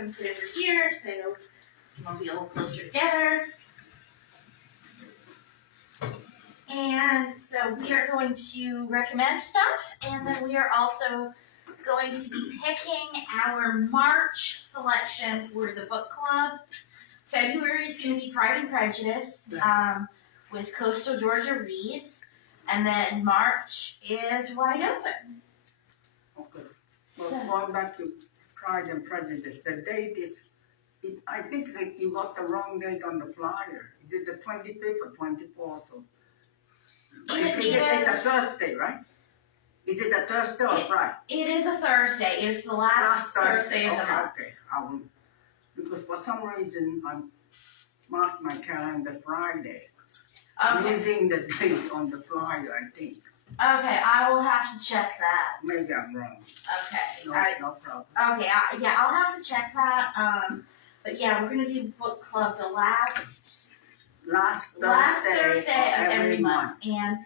Come sit over here, so we'll be a little closer together. And so we are going to recommend stuff, and then we are also going to be picking our March selection for the book club. February is going to be Pride and Prejudice with Coastal Georgia Reads, and then March is Wide Open. Okay. Well, going back to Pride and Prejudice, the date is, I think that you got the wrong date on the flyer. Is it the 25th or 24th? So it's a Thursday, right? Is it a Thursday or Friday? It is a Thursday. It is the last Thursday of the month. Okay. I will, because for some reason I marked my calendar Friday. I'm using the date on the flyer, I think. Okay, I will have to check that. Maybe I'm wrong. Okay. No problem. Okay, yeah, I'll have to check that. But yeah, we're gonna do book club the last Thursday of every month. And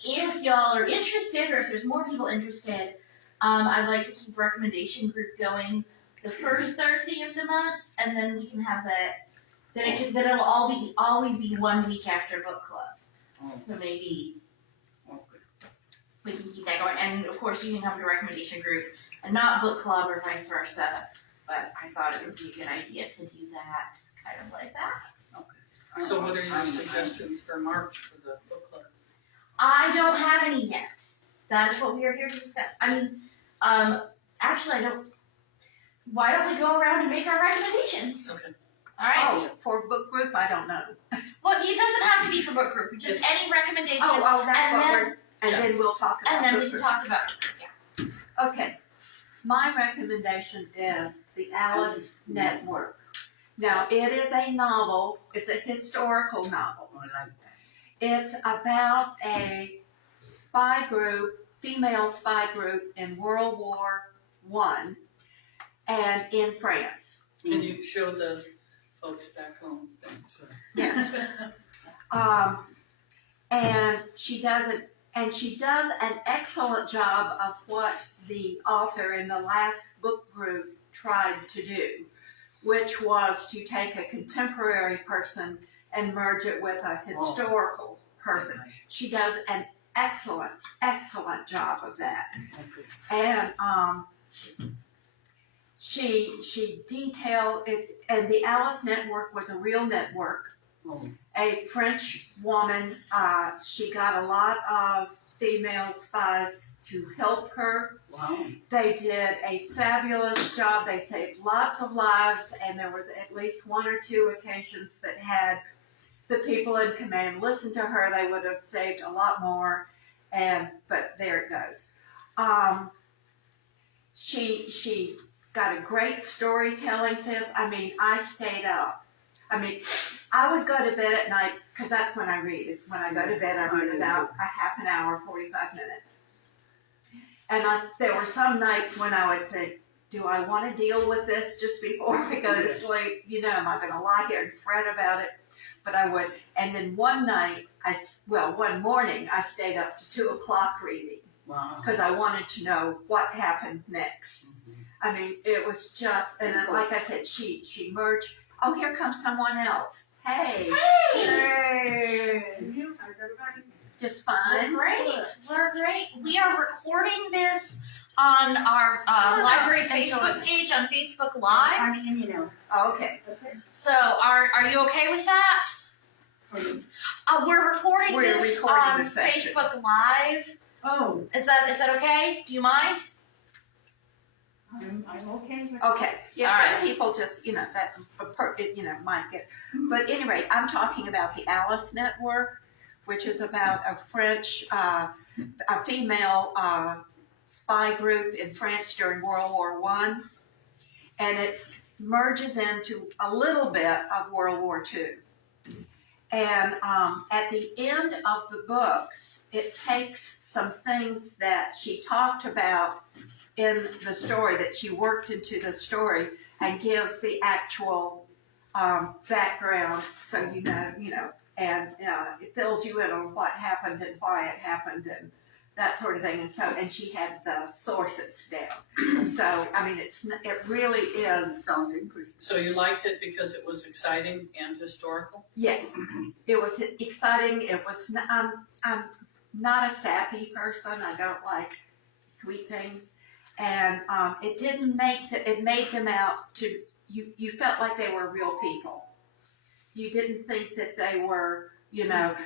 if y'all are interested, or if there's more people interested, I'd like to keep recommendation group going the first Thursday of the month, and then we can have that. Then it'll always be 1 week after book club. Oh. So maybe we can keep that going. And of course, you can come to recommendation group and not book club or vice versa. But I thought it would be a good idea to do that kind of like that. Okay. So what are your suggestions for March for the book club? I don't have any yet. That is what we are here to discuss. I mean, actually, I don't. Why don't we go around and make our recommendations? Okay. All right. Oh, for book group, I don't know. Well, it doesn't have to be for book group. Just any recommendation. That's and what then, then we'll talk about and then book we can group. talk about book group. Yeah. Okay. My recommendation is the Alice Network. Now, it is a novel. It's a historical novel. I like that. It's about a spy group, female spy group in World War I and in France. Can you show the folks back home? Thanks. Yes. And she does an excellent job of what the author in the last book group tried to do, which was to take a contemporary person and merge it with a historical person. She does an excellent job of that. Okay. And she detailed it, and the Alice Network was a real network. Oh. A French woman, she got a lot of female spies to help her. Wow. They did a fabulous job. They saved lots of lives, and there was at least 1 or 2 occasions that had the people in command listen to her, they would have saved a lot more. But there it goes. She got a great storytelling sense. I mean, I stayed up. I mean, I would go to bed at night, because that's when I read. Is when I go to bed, I read about a half an hour, 45 minutes. And there were some nights when I would think, do I want to deal with this just before I go to sleep? You know, am I going to lie here and fret about it? But I would. And then one morning, I stayed up to 2 o'clock reading. Wow. Because I wanted to know what happened next. I mean, it was just, and then, like I said, she merged. Oh, here comes someone else. Hey. Hey. Just fine. We're great. We are recording this on our library Facebook page on Facebook Live. Okay. So are you okay with that? We're recording this on this section. Facebook Live. Oh, Is that okay? Do you mind? I'm okay with Okay. Yeah. All some right. people just, might get. But anyway, I'm talking about the Alice Network, which is about a French, a female spy group in France during World War I, and it merges into a little bit of World War II. And at the end of the book, it takes some things that she talked about in the story, that she worked into the story, and gives the actual background, so you know, and it fills you in on what happened and why it happened and that sort of thing. And she had the sources down. So, I mean, it really is. Sounds interesting. So you liked it because it was exciting and historical? Yes, it was exciting. It was, I'm not a sappy person. I don't like sweet things. And it didn't it made them out to, you felt like they were real people. You didn't think that they were,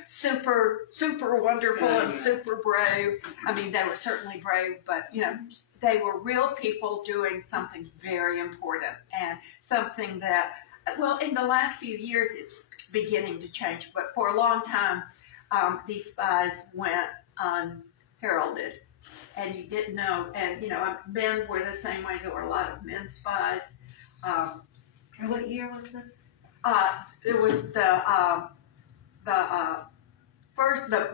super, super wonderful and super brave. I mean, they were certainly brave, but, they were real people doing something very important and something that, well, in the last few years, it's beginning to change. But for a long time, these spies went unheralded. And you didn't know, and men were the same way. There were a lot of men spies. And what year was this? It was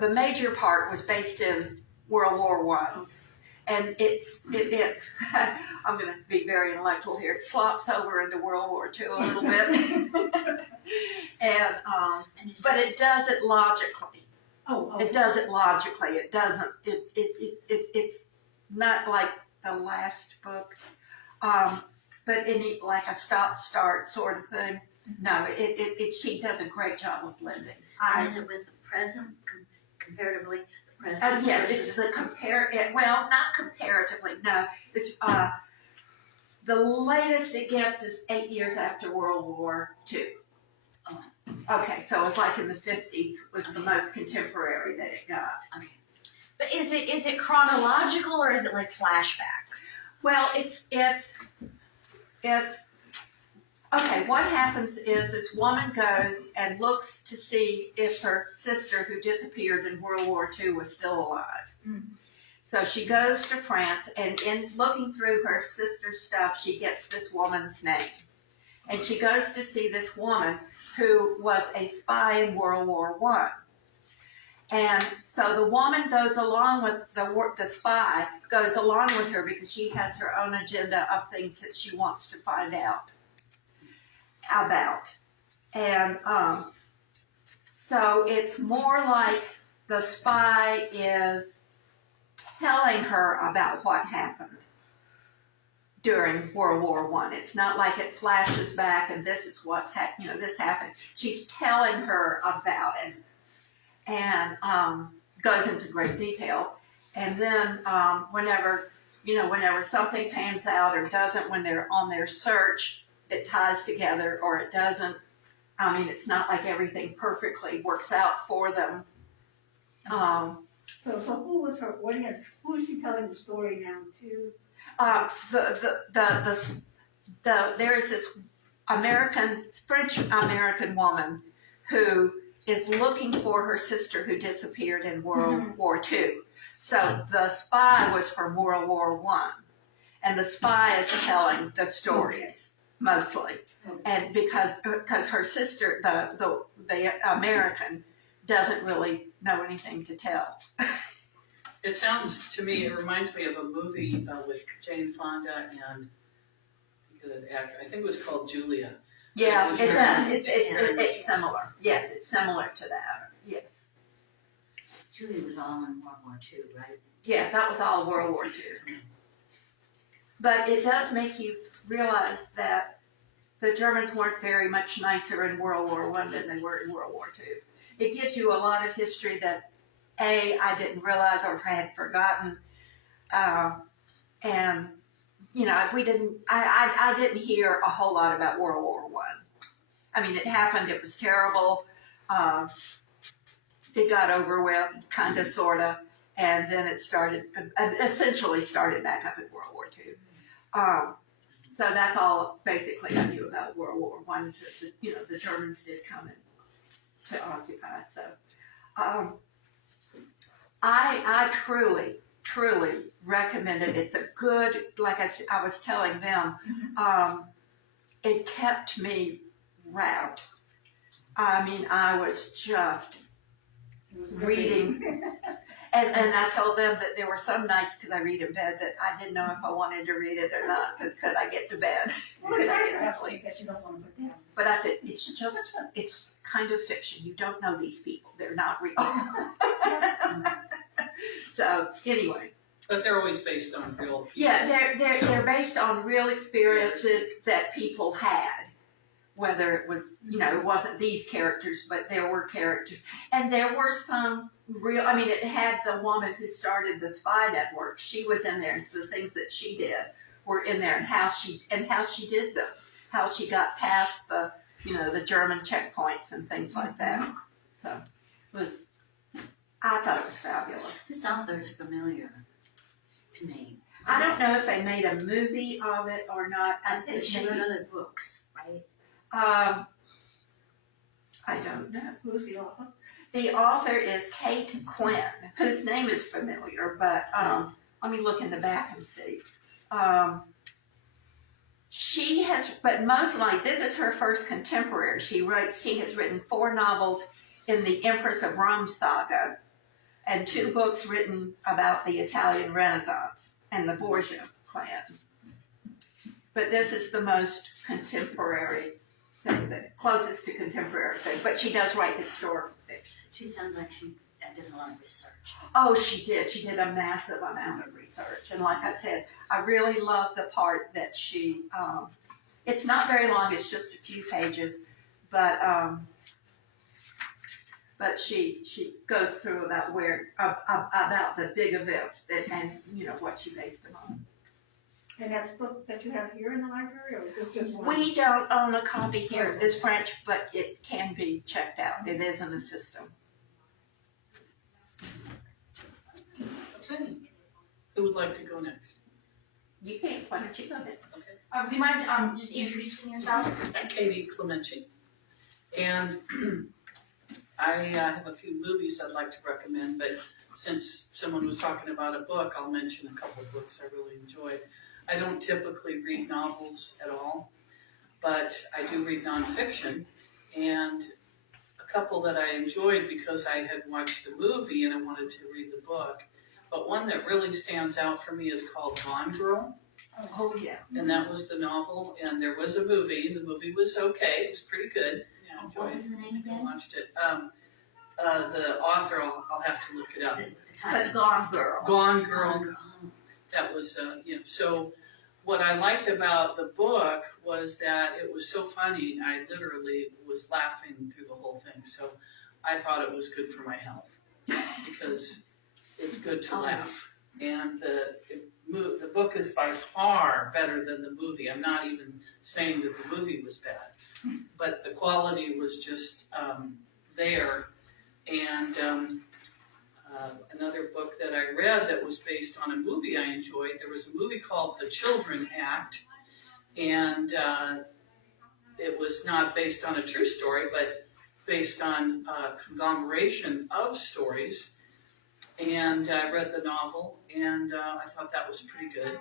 the major part was based in World War I, and I'm going to be very intellectual here. It slops over into World War II a little bit, and but it does it logically. Oh. It does it logically. It doesn't. It's not like the last book, but like a stop-start sort of thing. No, she does a great job of blending. Is it with the present, comparatively, the present? Yes, it's the well, not comparatively. No, it's the latest it gets is 8 years after World War II. Okay, so it's like in the 50s was the most contemporary that it got. Okay. But is it chronological or is it like flashbacks? Well, it's okay. What happens is this woman goes and looks to see if her sister who disappeared in World War II was still alive. Mm-hmm. So she goes to France, and in looking through her sister's stuff, she gets this woman's name. And she goes to see this woman who was a spy in World War I. And so the woman goes along with the spy, goes along with her because she has her own agenda of things that she wants to find out about. And so it's more like the spy is telling her about what happened during World War I. It's not like it flashes back and this is what's happened, this happened. She's telling her about it and goes into great detail. And then whenever something pans out or doesn't, when they're on their search, it ties together or it doesn't. I mean, it's not like everything perfectly works out for them. So who was her audience? Who is she telling the story now to? There's this French American woman who is looking for her sister who disappeared in World War II. So the spy was from World War I, and the spy is telling the stories mostly, and because her sister, the American, doesn't really know anything to tell. It sounds to me, it reminds me of a movie with Jane Fonda and I think it was called Julia. Yeah, was it very- does. It's similar. Yes, it's similar to that. Yes. Julie was all in World War II, right? Yeah, that was all World War II. But it does make you realize that the Germans weren't very much nicer in World War I than they were in World War II. It gives you a lot of history that, I didn't realize or had forgotten. And, I didn't hear a whole lot about World War I. I mean, it happened, it was terrible. It got over with, kind of, sort of, and then it essentially started back up in World War II. So that's all basically I knew about World War I, is that the Germans did come in to occupy. So I truly, truly recommend it. It's a good, like I was telling them, it kept me wrapped. I mean, I was just reading. And I told them that there were some nights, because I read in bed, that I didn't know if I wanted to read it or not, because could I get to bed? Could I get to sleep? That you don't want to put down. But I said, it's kind of fiction. You don't know these people. They're not real. So anyway, But they're always based on real people. yeah, they're based on real experiences that people had. Whether it was, it wasn't these characters, but there were characters, and there were some real. I mean, it had the woman who started the spy network. She was in there, and the things that she did were in there, and how she did them, how she got past the German checkpoints and things like that. So, I thought it was fabulous. This author is familiar to me. I don't know if they made a movie of it or not. I think She maybe. wrote other books, right? I don't know. Who's the author? The author is Kate Quinn, whose name is familiar, but let me look in the back and see. She has, but most likely, this is her first contemporary. She has written 4 novels in the Empress of Rome saga, and 2 books written about the Italian Renaissance and the Borgia clan. But this is the most contemporary thing, the closest to contemporary thing. But she does write historical fiction. She sounds like she does a lot of research. Oh, she did. She did a massive amount of research. And like I said, I really love the part that she, it's not very long, it's just a few pages, but she goes through about about the big events and what she based them on. And that's a book that you have here in the library, or is this just one? We don't own a copy here at this branch, but it can be checked out. It is in the system. Okay. Who would like to go next? You can't. Why don't you go next? Okay. Do you mind just introducing yourself? I'm Katie Clemenci. And I have a few movies I'd like to recommend, but since someone was talking about a book, I'll mention a couple of books I really enjoyed. I don't typically read novels at all, but I do read nonfiction, and a couple that I enjoyed because I had watched the movie and I wanted to read the book. But one that really stands out for me is called Gone Girl, Oh, yeah. and that was the novel, and there was a movie, and the movie was okay, it was pretty good. I What enjoyed was it. the name I again? watched it. The author, I'll have to look it up. The title. But Gone Girl. Gone Girl, that was, so what I liked about the book was that it was so funny, I literally was laughing through the whole thing, so I thought it was good for my health, because it's good to laugh. And the book is by far better than the movie. I'm not even saying that the movie was bad, but the quality was just there. And another book that I read that was based on a movie I enjoyed, there was a movie called The Children Act, and it was not based on a true story, but based on a conglomeration of stories. And I read the novel, and I thought that was pretty good.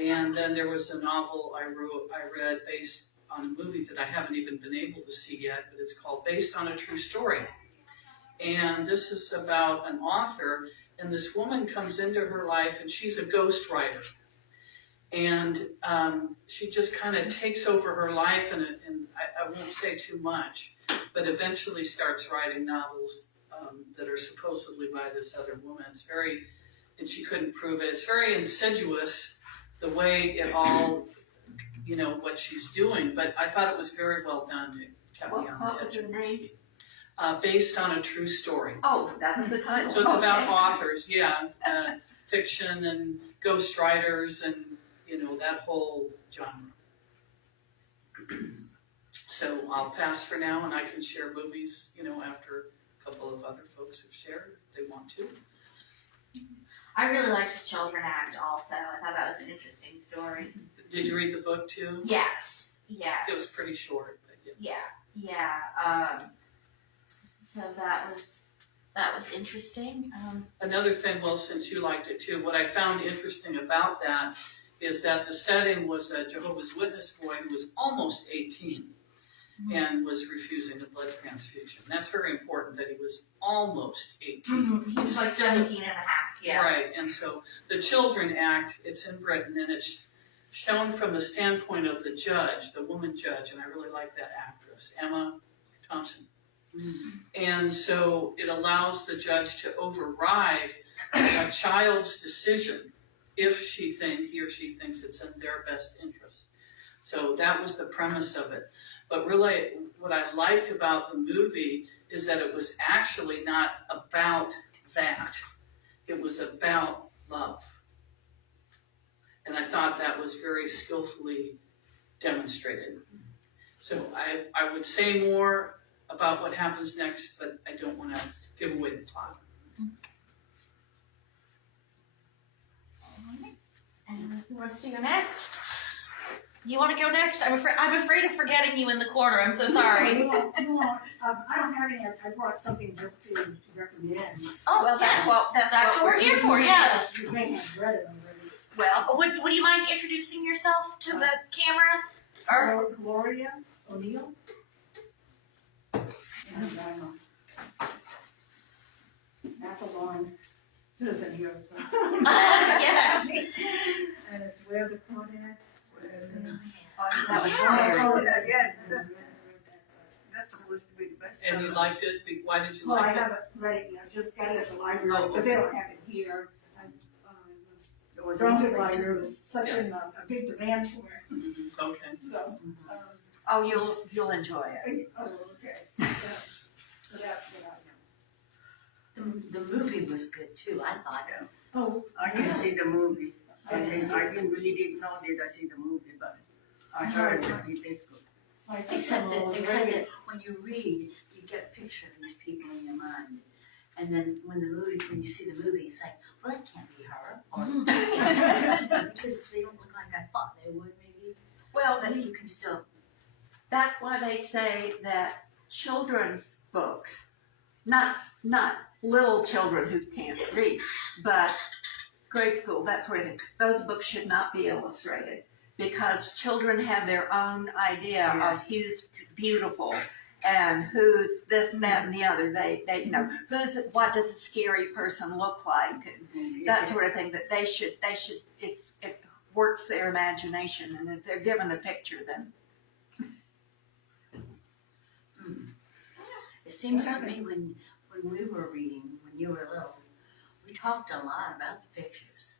And then there was a novel I read based on a movie that I haven't even been able to see yet, but it's called Based on a True Story. And this is about an author, and this woman comes into her life, and she's a ghostwriter. And she just kind of takes over her life, and I won't say too much, but eventually starts writing novels that are supposedly by this other woman. It's very, and she couldn't prove it, it's very insidious, the way it all, what she's doing, but I thought it was very well done. It kept me on What the was edge the of my name? seat. Based on a true story. Oh, that was the title. So it's about Okay. authors, fiction and ghostwriters and, that whole genre. So I'll pass for now, and I can share movies, after a couple of other folks have shared, if they want to. I really liked The Children Act also. I thought that was an interesting story. Did you read the book too? Yes. It was pretty short, but yeah. Yeah. So that was interesting. Another thing, well, since you liked it too, what I found interesting about that is that the setting was a Jehovah's Witness boy who was almost 18 and was refusing a blood transfusion. That's very important that he was almost 18. He was like 17 and a half. Yeah. Right, and so the Children Act, it's in Britain, and it's shown from the standpoint of the judge, the woman judge, and I really like that actress, Emma Thompson. And so it allows the judge to override a child's decision if he or she thinks it's in their best interest. So that was the premise of it. But really, what I liked about the movie is that it was actually not about that. It was about love. And I thought that was very skillfully demonstrated. So I would say more about what happens next, but I don't want to give away the plot. And who wants to go next? You want to go next? I'm afraid of forgetting you in the corner. I'm so sorry. You won't. I don't have any. I brought something just to recommend. Oh, Well, yes. That's what we're here for. Yes. You may have read it already. Well, Would you mind introducing yourself to the camera? Or Gloria O'Neill. And Applebaum citizen here. yes. And it's where the Crawdads. that was Oh, very yeah, yeah. That's supposed to be the best. And you liked it? Why did you Well, I like it? haven't read it yet. Just got it at the library, Oh, but they don't have it here. It was Brunswick a movie, Library too. was such a big demand for it. Mhm. Okay. So, Oh, you'll enjoy it. oh, okay. So that's what I know. The movie was good too, I thought. Oh, I didn't see the movie. I didn't really know did I see the movie, but I heard that it is good. my Except sister-in-law was that very- when you read, you get a picture of these people in your mind. And then when you see the movie, it's like, well, that can't be her. Or, because they don't look like I thought they would, maybe. Well, But you can still, that's why they say that children's books, not little children who can't read, but grade school, that sort of thing, those books should not be illustrated because children have their own idea of who's beautiful and who's this, that, and the other. They what does a scary person look like, and that sort of thing. That they should it works their imagination, and if they're given a picture, then it seems to me when we were reading, when you were little, we talked a lot about the pictures.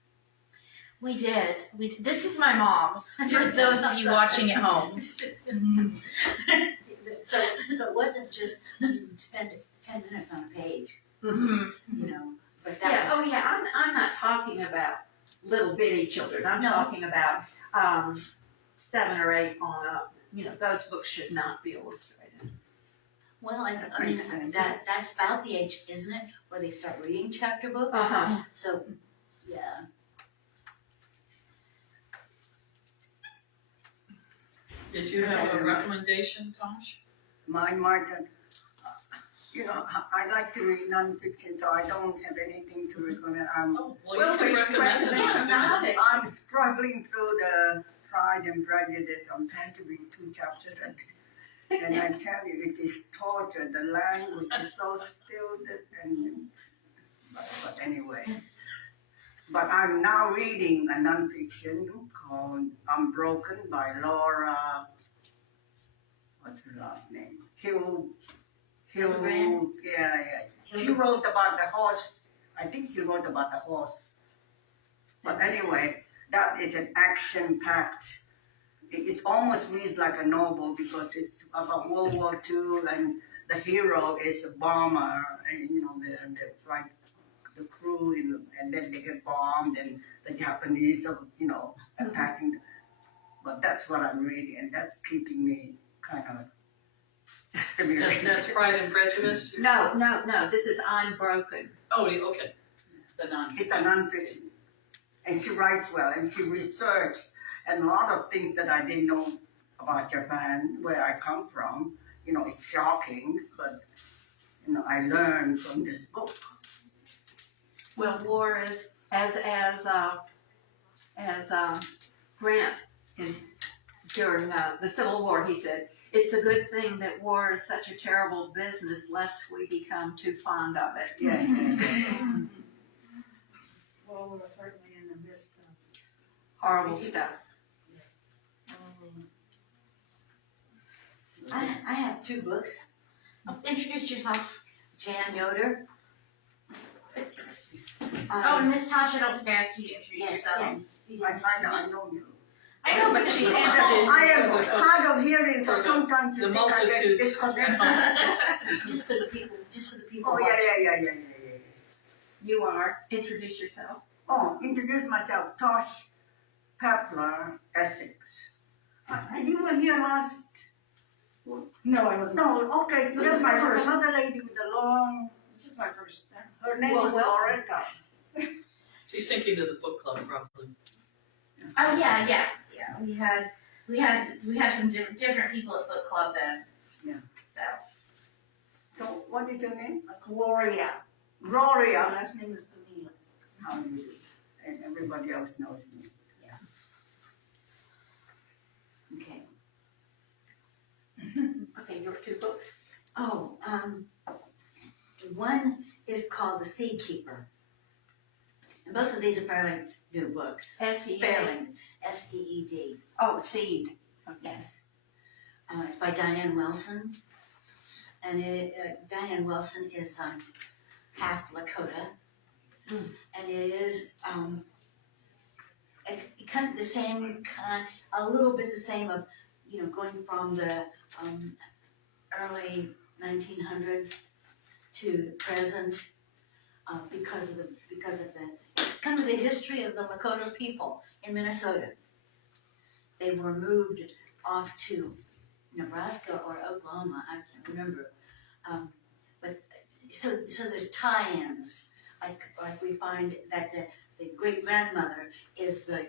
We did. This is my mom. For those of you watching at home. So it wasn't just, you'd spend 10 minutes on a page, Mhm. but that yeah. was. Oh yeah, I'm not talking about little bitty children. I'm talking about 7 or 8 on up. Those books should not be illustrated. Well, I mean, that's about the age, isn't it, where they start reading chapter books? Uh-huh. So, yeah. Did you have a recommendation, Tosh? Mine, Martin. I like to read nonfiction, so I don't have anything to recommend. Oh, well, Well, you can we recommend recommend it. nonfiction. I'm struggling through the Pride and Prejudice. I'm trying to read 2 chapters a day. And I tell you, it is torture. The language is so stilted but anyway. But I'm now reading a nonfiction called Unbroken by Laura, what's her last name? Hillenbrand? Yeah. She wrote about the horse. I think she wrote about the horse. But anyway, that is an action-packed. It almost reads like a novel because it's about World War II and the hero is a bomber and they fight the crew and then they get bombed and the Japanese are attacking. But that's what I'm reading and that's keeping me kind of stimulated. That's Pride and Prejudice? No. This is Unbroken. Oh, okay. The non. It's a nonfiction. And she writes well and she researched and a lot of things that I didn't know about Japan, where I come from. It's shocking, but I learned from this book. Well, war is as Grant during the Civil War, he said, it's a good thing that war is such a terrible business, lest we become too fond of it. Yeah. well, we're certainly in the midst of. Horrible stuff. I have 2 books Introduce yourself. Jan Yoder. Oh, and Miss Tasha, don't think I asked you to introduce yes, yourself. yes. I know you. I know, but she's introduced. I am hard of hearing, so sometimes you The think I get multitudes. disconnected. Just for the people. Oh, watching. yeah. You are. Introduce yourself. Oh, introduce myself, Tosh Pepler, Essex. You were here last, No, I wasn't. no, okay, This yes, is my there was first. another lady with the long, This is my first time. her name Well, was welcome. Loretta. She's thinking of the book club, probably. Oh yeah. We had some different people at book club then. Yeah. So So what is your name? Gloria. My Gloria. last name is Camille. How do you do? And everybody else knows me. Yes. Okay. Okay, your 2 books. Oh, one is called The Seed Keeper. And both of these are fairly new books. S-E-A. Fairly. S-E-E-D. Oh, Seed. Yes. It's by Diane Wilson. And Diane Wilson is half Lakota. And it is, it's kind of the same a little bit the same of, going from the early 1900s to the present, because of the kind of the history of the Lakota people in Minnesota. They were moved off to Nebraska or Oklahoma, I can't remember. But so there's tie-ins. Like we find that the great grandmother is the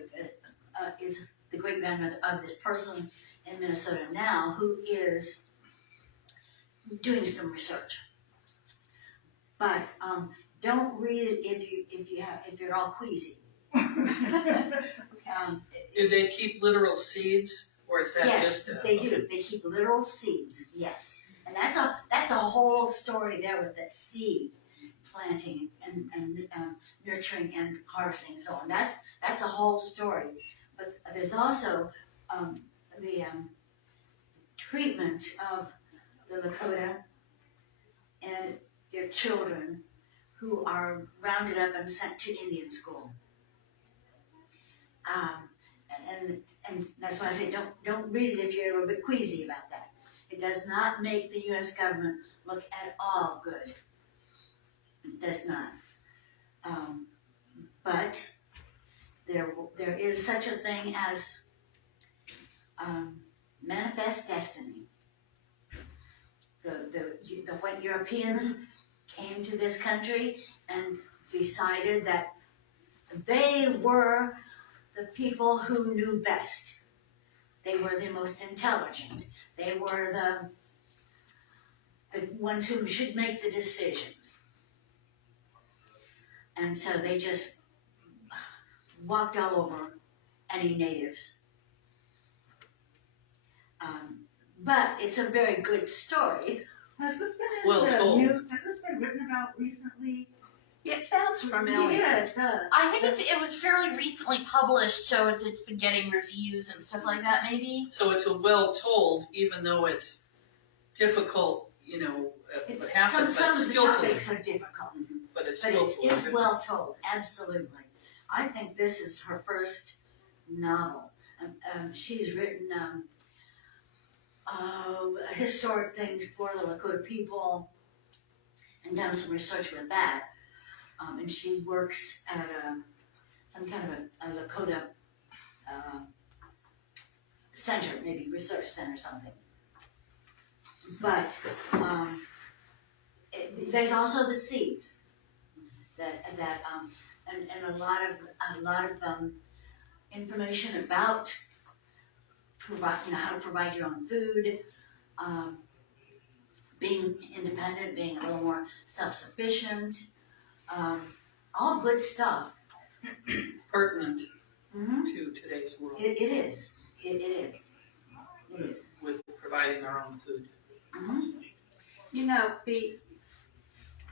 great grandmother of this person in Minnesota now who is doing some research. But don't read it if you're all queasy. Do they keep literal seeds, or is that Yes, just a... they do. They keep literal seeds. Yes, and that's a whole story there with that seed planting and nurturing and harvesting and so on. That's a whole story. But there's also the treatment of the Lakota and their children who are rounded up and sent to Indian school. And that's why I say don't read it if you're a bit queasy about that. It does not make the U.S. government look at all good. It does not. But there is such a thing as manifest destiny. The white Europeans came to this country and decided that they were the people who knew best. They were the most intelligent. They were the ones who should make the decisions. And so they just walked all over any natives. But it's a very good story. Has this been Well in the told. news? Has this been written about recently? It sounds familiar. Yeah, it does. I think it was fairly recently published, so it's been getting reviews and stuff like that. Maybe. So it's a well told, even though it's difficult, what happened, Some but of the skillfully. topics are difficult, But it's but skillfully. it's well told. Absolutely. I think this is her first novel. She's written historic things for the Lakota people and done some research with that. And she works at some kind of a Lakota center, maybe research center or something. But there's also the seeds and a lot of information about how to provide your own food, being independent, being a little more self-sufficient, all good stuff. Pertinent Mm-hmm. to today's world It is. It is. with providing our own food. Mm-hmm.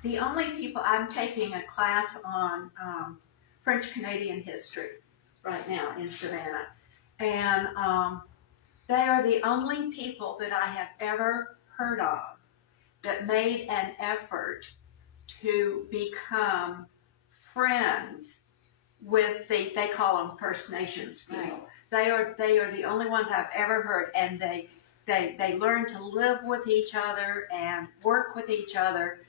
The only people, I'm taking a class on French Canadian history right now in Savannah, and they are the only people that I have ever heard of that made an effort to become friends with they call them First Nations people. Right. They are the only ones I've ever heard, and they learned to live with each other and work with each other,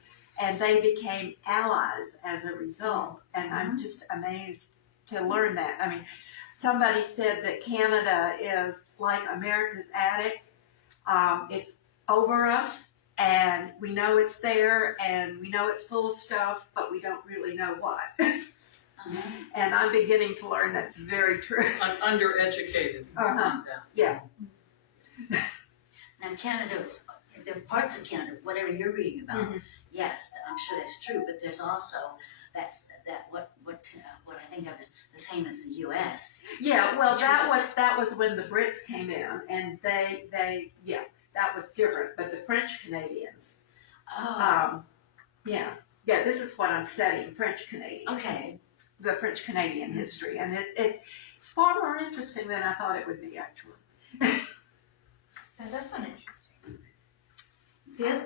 and they became allies as a result. And I'm just amazed to learn that. I mean, somebody said that Canada is like America's attic. It's over us, and we know it's there, and we know it's full of stuff, but we don't really know what. And I'm beginning to learn that's very true. Undereducated on that. Yeah. Now Canada, there are parts of Canada, whatever you're reading about, yes, I'm sure that's true, but there's also, what I think of as the same as the U.S. Yeah, well, that was when the Brits came in, and they that was different. But the French Canadians, this is what I'm studying, French Canadian. Okay. The French Canadian history, and it's far more interesting than I thought it would be, actually. That does sound interesting.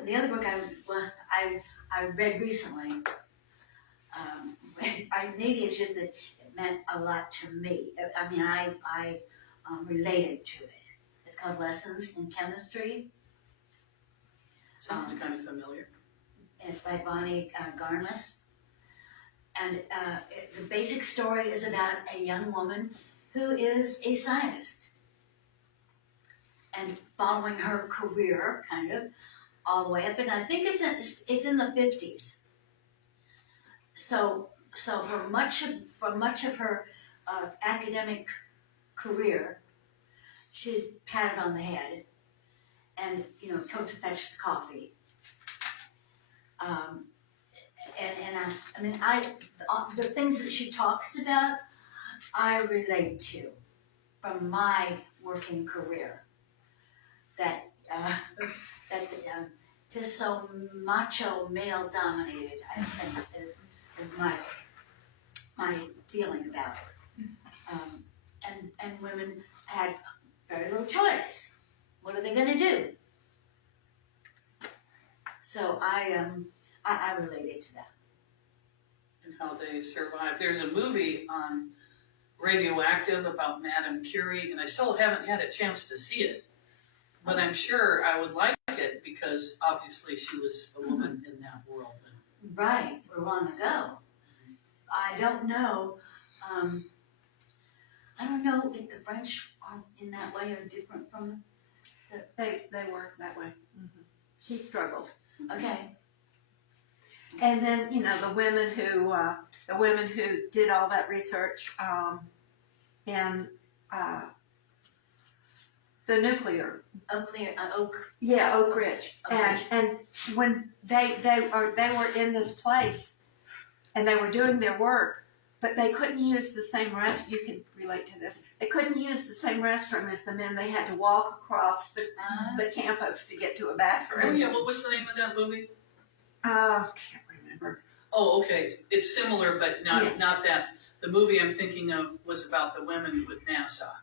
The other book I read recently, maybe it's just that it meant a lot to me. I mean, I related to it. It's called Lessons in Chemistry. Sounds kind of familiar. It's by Garmus. And the basic story is about a young woman who is a scientist. And following her career, kind of, all the way up, and I think it's in the 50s. So for much of her academic career, she's patted on the head, and told to fetch the coffee. The things that she talks about, I relate to from my working career. That just so macho, male dominated, I think, is my feeling about it. And women had very little choice. What are they going to do? So I related to that. And how they survived. There's a movie on Radioactive about Madame Curie, and I still haven't had a chance to see it. But I'm sure I would like it because obviously she was a woman in that world. Right, long ago. I don't know. I don't know if the French are in that way or different from They were that way. She struggled. Okay. And then the women who did all that research in the nuclear. Oak Ridge. Okay. And when they were in this place and they were doing their work, but they couldn't use the same you can relate to this. They couldn't use the same restroom as the men. They had to walk across the campus to get to a bathroom. Oh yeah, what was the name of that movie? Can't remember. Oh, okay. It's similar, but not that. The movie I'm thinking of was about the women with NASA.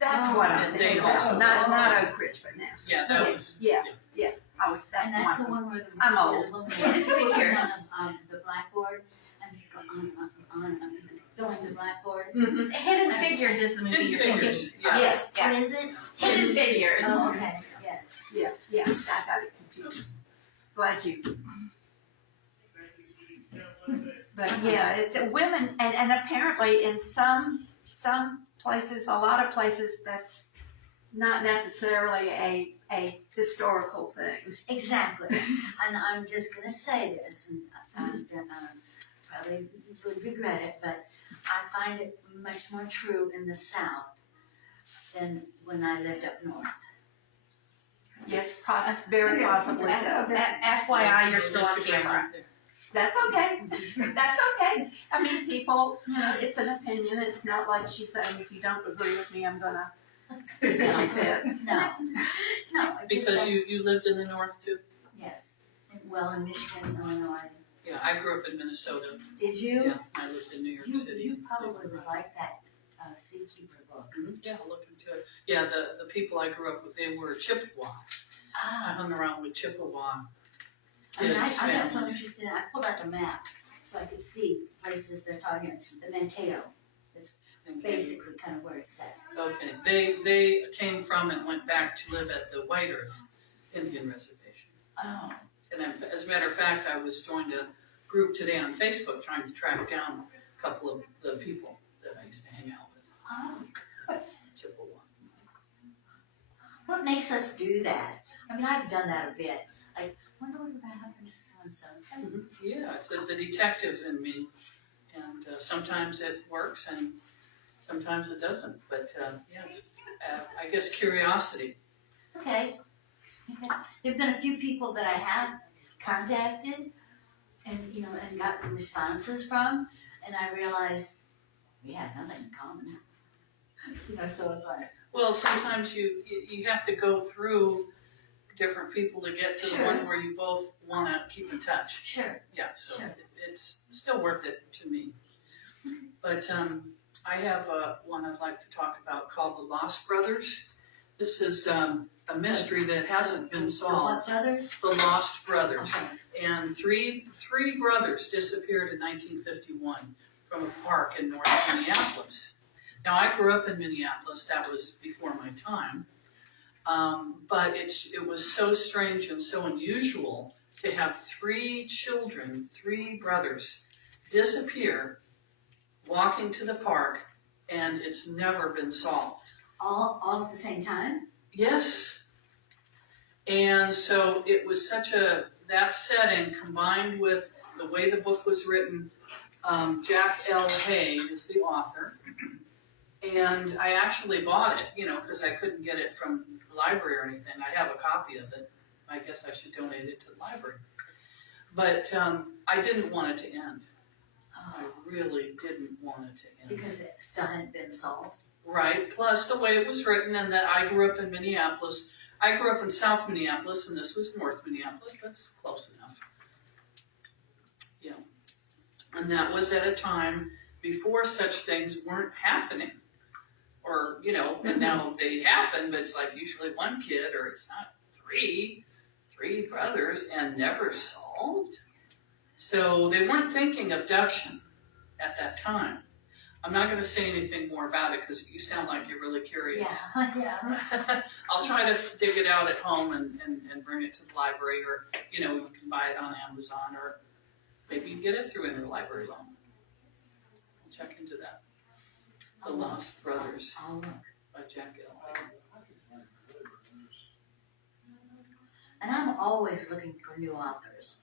That's what I'm and thinking they about. also- Not Oak Ridge, but NASA. Yeah, that was. Yeah. That's the one where I'm old. Hidden Figures. The blackboard and you go on filling the blackboard. Hidden Figures is the movie Hidden you're thinking. Figures. Yeah. What is it? Hidden Figures. Oh, okay. Yes. Yeah, I got it confused. Glad you. But yeah, it's women, and apparently in some places, a lot of places, that's not necessarily a historical thing. Exactly. And I'm just going to say this, and probably would regret it, but I find it much more true in the South than when I lived up north. Yes, very possibly so. FYI, you're still on camera. That's okay. That's okay. I mean, people, it's an opinion. It's not like she's saying, if you don't agree with me, I'm gonna fit. No. Because you lived in the north too? Yes. Well, in Michigan, Illinois. Yeah, I grew up in Minnesota. Did you? Yeah, I lived in New York City. You probably would like that Seakeeper book. Yeah, I'll look into it. Yeah, the people I grew up with, they were Chippewa. I hung around with Chippewa I mean, kids, I got so families. interested, I pulled out the map so I could see places they're talking, the Mankato, basically kind of where it's set. Okay, they came from and went back to live at the White Earth Indian Reservation. Oh, And as a matter of fact, I was joined a group today on Facebook trying to track down a couple of the people that I used to hang out with. oh, Chippewa. what makes us do that? I mean, I've done that a bit. I wonder what happened to so-and-so. Yeah, it's the detective in me, and sometimes it works and sometimes it doesn't. But yeah, it's I guess curiosity. Okay. There've been a few people that I have contacted and, and gotten responses from, and I realized we have nothing in common. So it's like, Well, sometimes you have to go through different people to get to the Sure. one where you both want to keep in touch. sure. Yeah, so Sure. it's still worth it to me. But I have one I'd like to talk about called The Lost Brothers. This is a mystery that hasn't been The solved. what brothers? The Lost Brothers. Okay. And three brothers disappeared in 1951 from a park in North Minneapolis. Now, I grew up in Minneapolis. That was before my time. But it was so strange and so unusual to have three brothers, disappear, walking to the park, and it's never been solved. All at the same time? Yes. And so it was that setting combined with the way the book was written. Jack L. Hay is the author. And I actually bought it, because I couldn't get it from the library or anything. I have a copy of it. I guess I should donate it to the library. But I didn't want it to end. I really didn't want it to end. Because it still hadn't been solved? Right, plus the way it was written, and that I grew up in Minneapolis. I grew up in South Minneapolis, and this was North Minneapolis, but it's close enough. Yeah. And that was at a time before such things weren't happening. Or, and now they happen, but it's like usually one kid, or it's not three brothers, and never solved. So they weren't thinking abduction at that time. I'm not going to say anything more about it because you sound like you're really curious. Yeah. I'll try to dig it out at home and bring it to the library, or, you can buy it on Amazon, or maybe you can get it through interlibrary loan. I'll check into that. The Lost Brothers I'll look. by Jack L. And I'm always looking for new authors.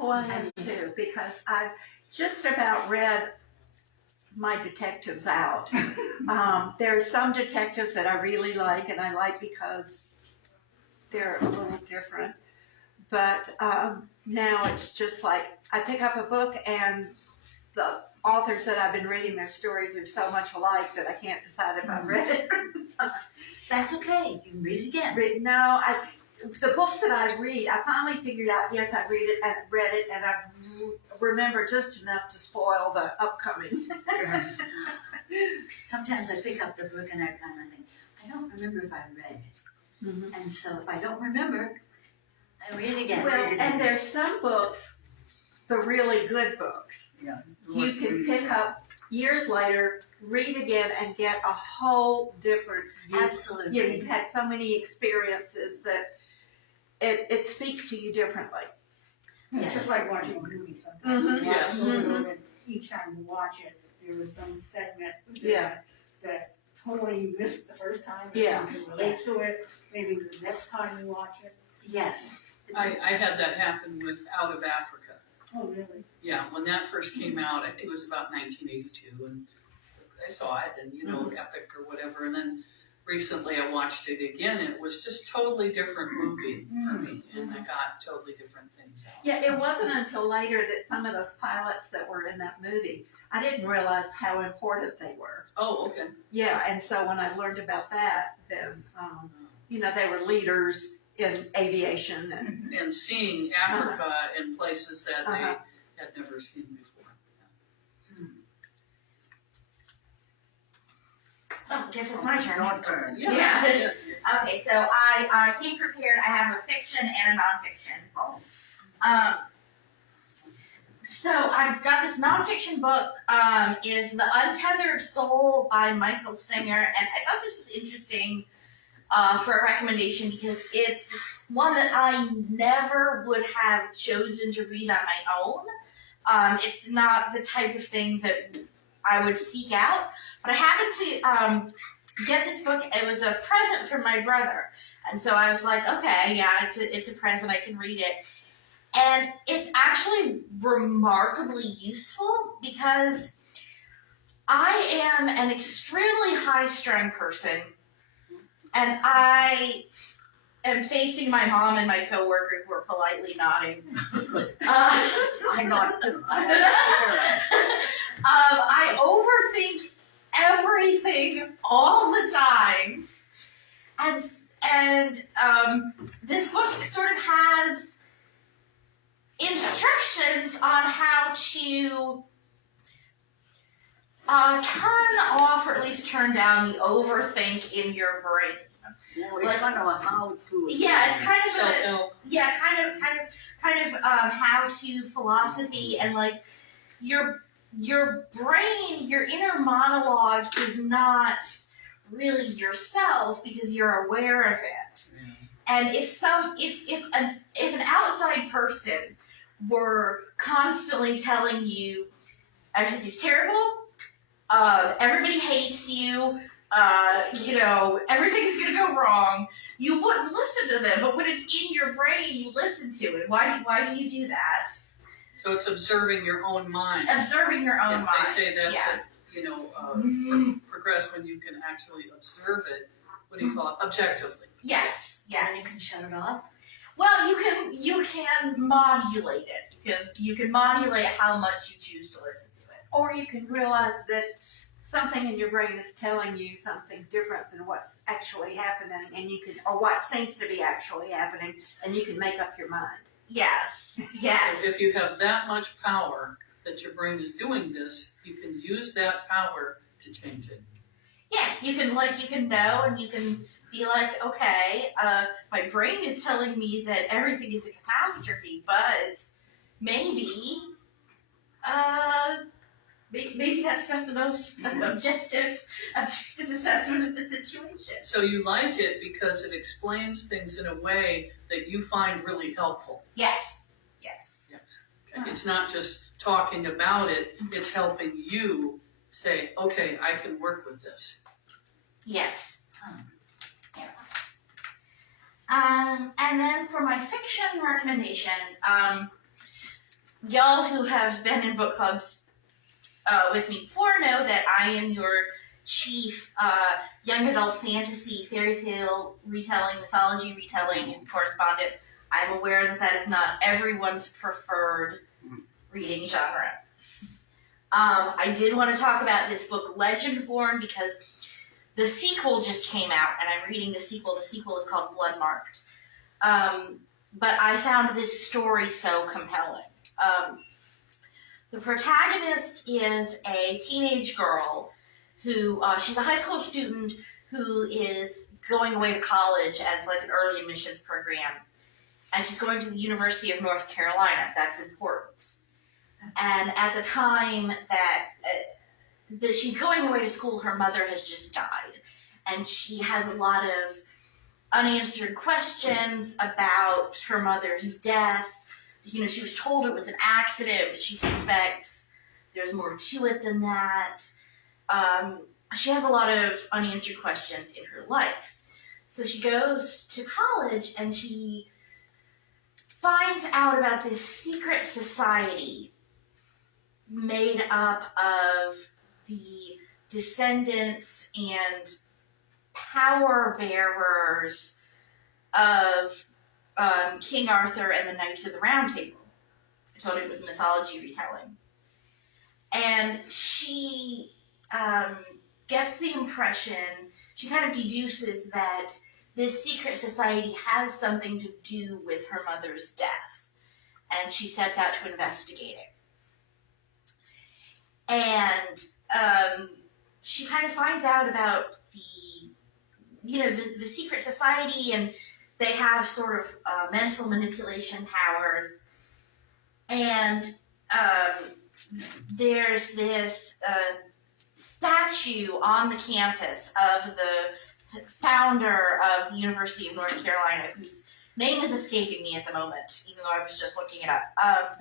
Well, I am too, because I've just about read my detectives out. There are some detectives that I really like, and I like because they're a little different. But now it's just like I pick up a book, and the authors that I've been reading, their stories are so much alike that I can't decide if I've read it. That's okay. You can read it again. No, the books that I read, I finally figured out, yes, I read it and read it, and I remember just enough to spoil the upcoming. Sometimes I pick up the book and I think, I don't remember if I read it. Mm-hmm. And so if I don't remember, I read it again. Well, and there's some books, the really good books, Yeah. you can pick up years later, read again, and get a whole different view. Absolutely. Yeah, you've had so many experiences that it speaks to you differently. It's Yes. just like watching a movie sometimes. Mhm. You watch Yes. it over and over, and each time you watch it, there was some segment Yeah. that totally you missed the first time. and Yeah. You can relate Yes. to it, maybe the next time you watch it. Yes. I had that happen with Out of Africa. Oh, really? Yeah, when that first came out, I think it was about 1982, and I saw it, and epic or whatever, and then recently I watched it again, and it was just totally different movie for me, and I got totally different things out. Yeah, it wasn't until later that some of those pilots that were in that movie, I didn't realize how important they were. Oh, okay. Yeah, and so when I learned about that, then, they were leaders in aviation and And seeing Africa in places that they had never seen before. Oh, guess it's my turn. Your turn. Yeah. Yeah. Yes. Okay, so I came prepared. I have a fiction and a nonfiction. Oh. So I've got this nonfiction book, is The Untethered Soul by Michael Singer, and I thought this was interesting for a recommendation because it's one that I never would have chosen to read on my own. It's not the type of thing that I would seek out, but I happened to get this book. It was a present from my brother, and so I was like, okay, yeah, it's a present, I can read it. And it's actually remarkably useful because I am an extremely high-strung person, and I am facing my mom and my coworker who are politely nodding. I got them. I overthink everything all the time, and this book sort of has instructions on how to turn off or at least turn down the overthink in your brain. Well, it's kind of a how-to. Yeah, it's kind of a Self-help. kind of how-to philosophy, and like your brain, your inner monologue is not really yourself because you're aware of it. And if an outside person were constantly telling you everything is terrible, everybody hates you, everything's gonna go wrong, you wouldn't listen to them. But when it's in your brain, you listen to it. Why do you do that? So it's observing your own mind. Observing your own mind. They say that's progress when you can actually observe it. What do you call it? Objectively. Yes. And you can shut it off. Well, you can modulate it. You can modulate how much you choose to listen to it. Or you can realize that something in your brain is telling you something different than what's actually happening, and or what seems to be actually happening, and you can make up your mind. Yes. If you have that much power that your brain is doing this, you can use that power to change it. Yes, you can know, and you can be like, okay, my brain is telling me that everything is a catastrophe, but maybe that's not the most objective assessment of the situation. So you like it because it explains things in a way that you find really helpful. Yes. Okay? It's not just talking about it, it's helping you say, okay, I can work with this. Yes. And then for my fiction recommendation, y'all who have been in book clubs with me before know that I am your chief young adult fantasy, fairy tale retelling, mythology retelling correspondent. I'm aware that that is not everyone's preferred reading genre. I did want to talk about this book, Legendborn, because the sequel just came out, and I'm reading the sequel. The sequel is called Bloodmarked. But I found this story so compelling. The protagonist is a teenage girl who, she's a high school student who is going away to college as like an early admissions program. And she's going to the University of North Carolina. That's important. And at the time that she's going away to school, her mother has just died. And she has a lot of unanswered questions about her mother's death. She was told it was an accident, but she suspects there's more to it than that. She has a lot of unanswered questions in her life. So she goes to college and she finds out about this secret society made up of the descendants and power bearers of King Arthur and the Knights of the Round Table. I told you it was a mythology retelling. And she gets the impression, she kind of deduces that this secret society has something to do with her mother's death. And she sets out to investigate it. And she kind of finds out about the secret society, and they have sort of mental manipulation powers. And there's this statue on the campus of the founder of the University of North Carolina, whose name is escaping me at the moment, even though I was just looking it up.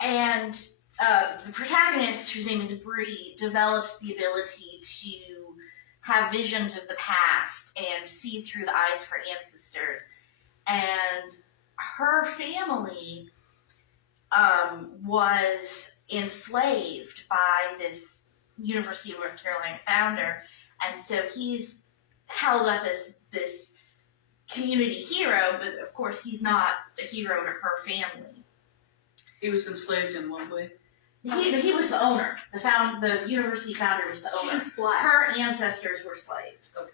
And the protagonist, whose name is Bree, develops the ability to have visions of the past and see through the eyes of her ancestors. And her family was enslaved by this University of North Carolina founder, and so he's held up as this community hero, but of course he's not a hero to her family. He was enslaved in what way? He was the owner. The university founder was the owner. She's black. Her ancestors were slaves. Okay.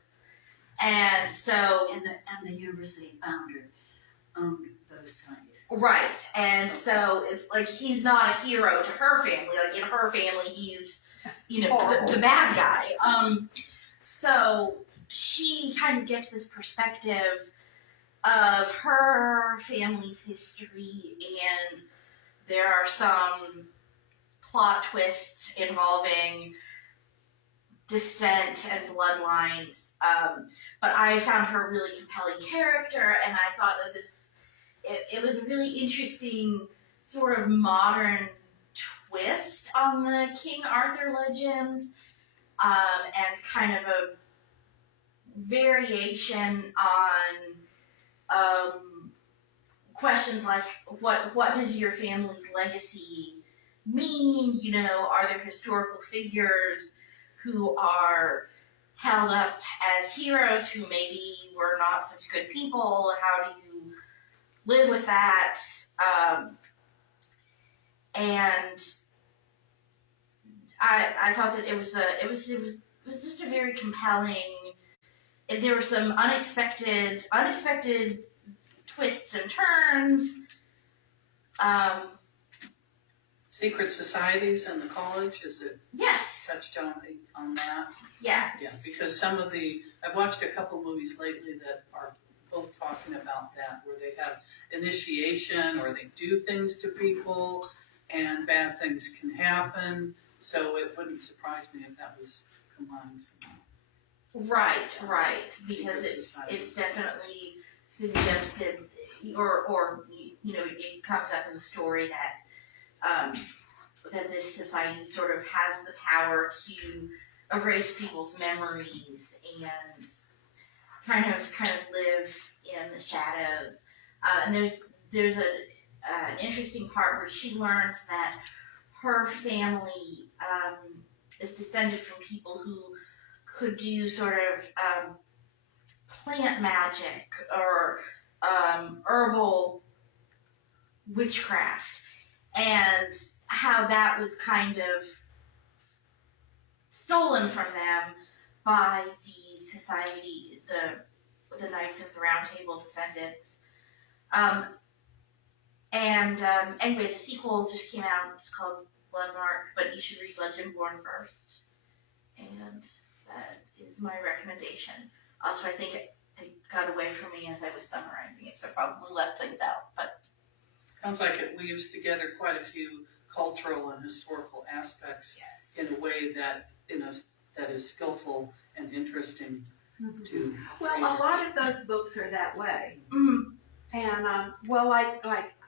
And so... And the university founder owned those slaves. Right. And so it's like he's not a hero to her family. Like in her family, he's, the bad guy. So she kind of gets this perspective of her family's history, and there are some plot twists involving descent and bloodlines. But I found her a really compelling character, and I thought that it was a really interesting sort of modern twist on the King Arthur legends, and kind of a variation on questions like what does your family's legacy mean? Are there historical figures who are held up as heroes who maybe were not such good people? How do you live with that? And I thought that it was just a very compelling. There were some unexpected twists and turns. Secret societies in the college, is it Yes. touched on that? Yes. Yeah, because I've watched a couple movies lately that are both talking about that, where they have initiation or they do things to people and bad things can happen. So it wouldn't surprise me if that was combined somehow. Right. Because it's definitely suggested, or it comes up in the story that that this society sort of has the power to erase people's memories and kind of live in the shadows. And there's an interesting part where she learns that her family is descended from people who could do sort of plant magic or herbal witchcraft, and how that was kind of stolen from them by the society, the Knights of the Round Table descendants. Anyway, the sequel just came out. It's called Bloodmark, but you should read Legendborn first. And that is my recommendation. Also, I think it got away from me as I was summarizing it, so I probably left things out. But Sounds like it weaves together quite a few cultural and historical aspects yes. in a way that is skillful and interesting to Well, a readers. lot of those books are that way. Mm. And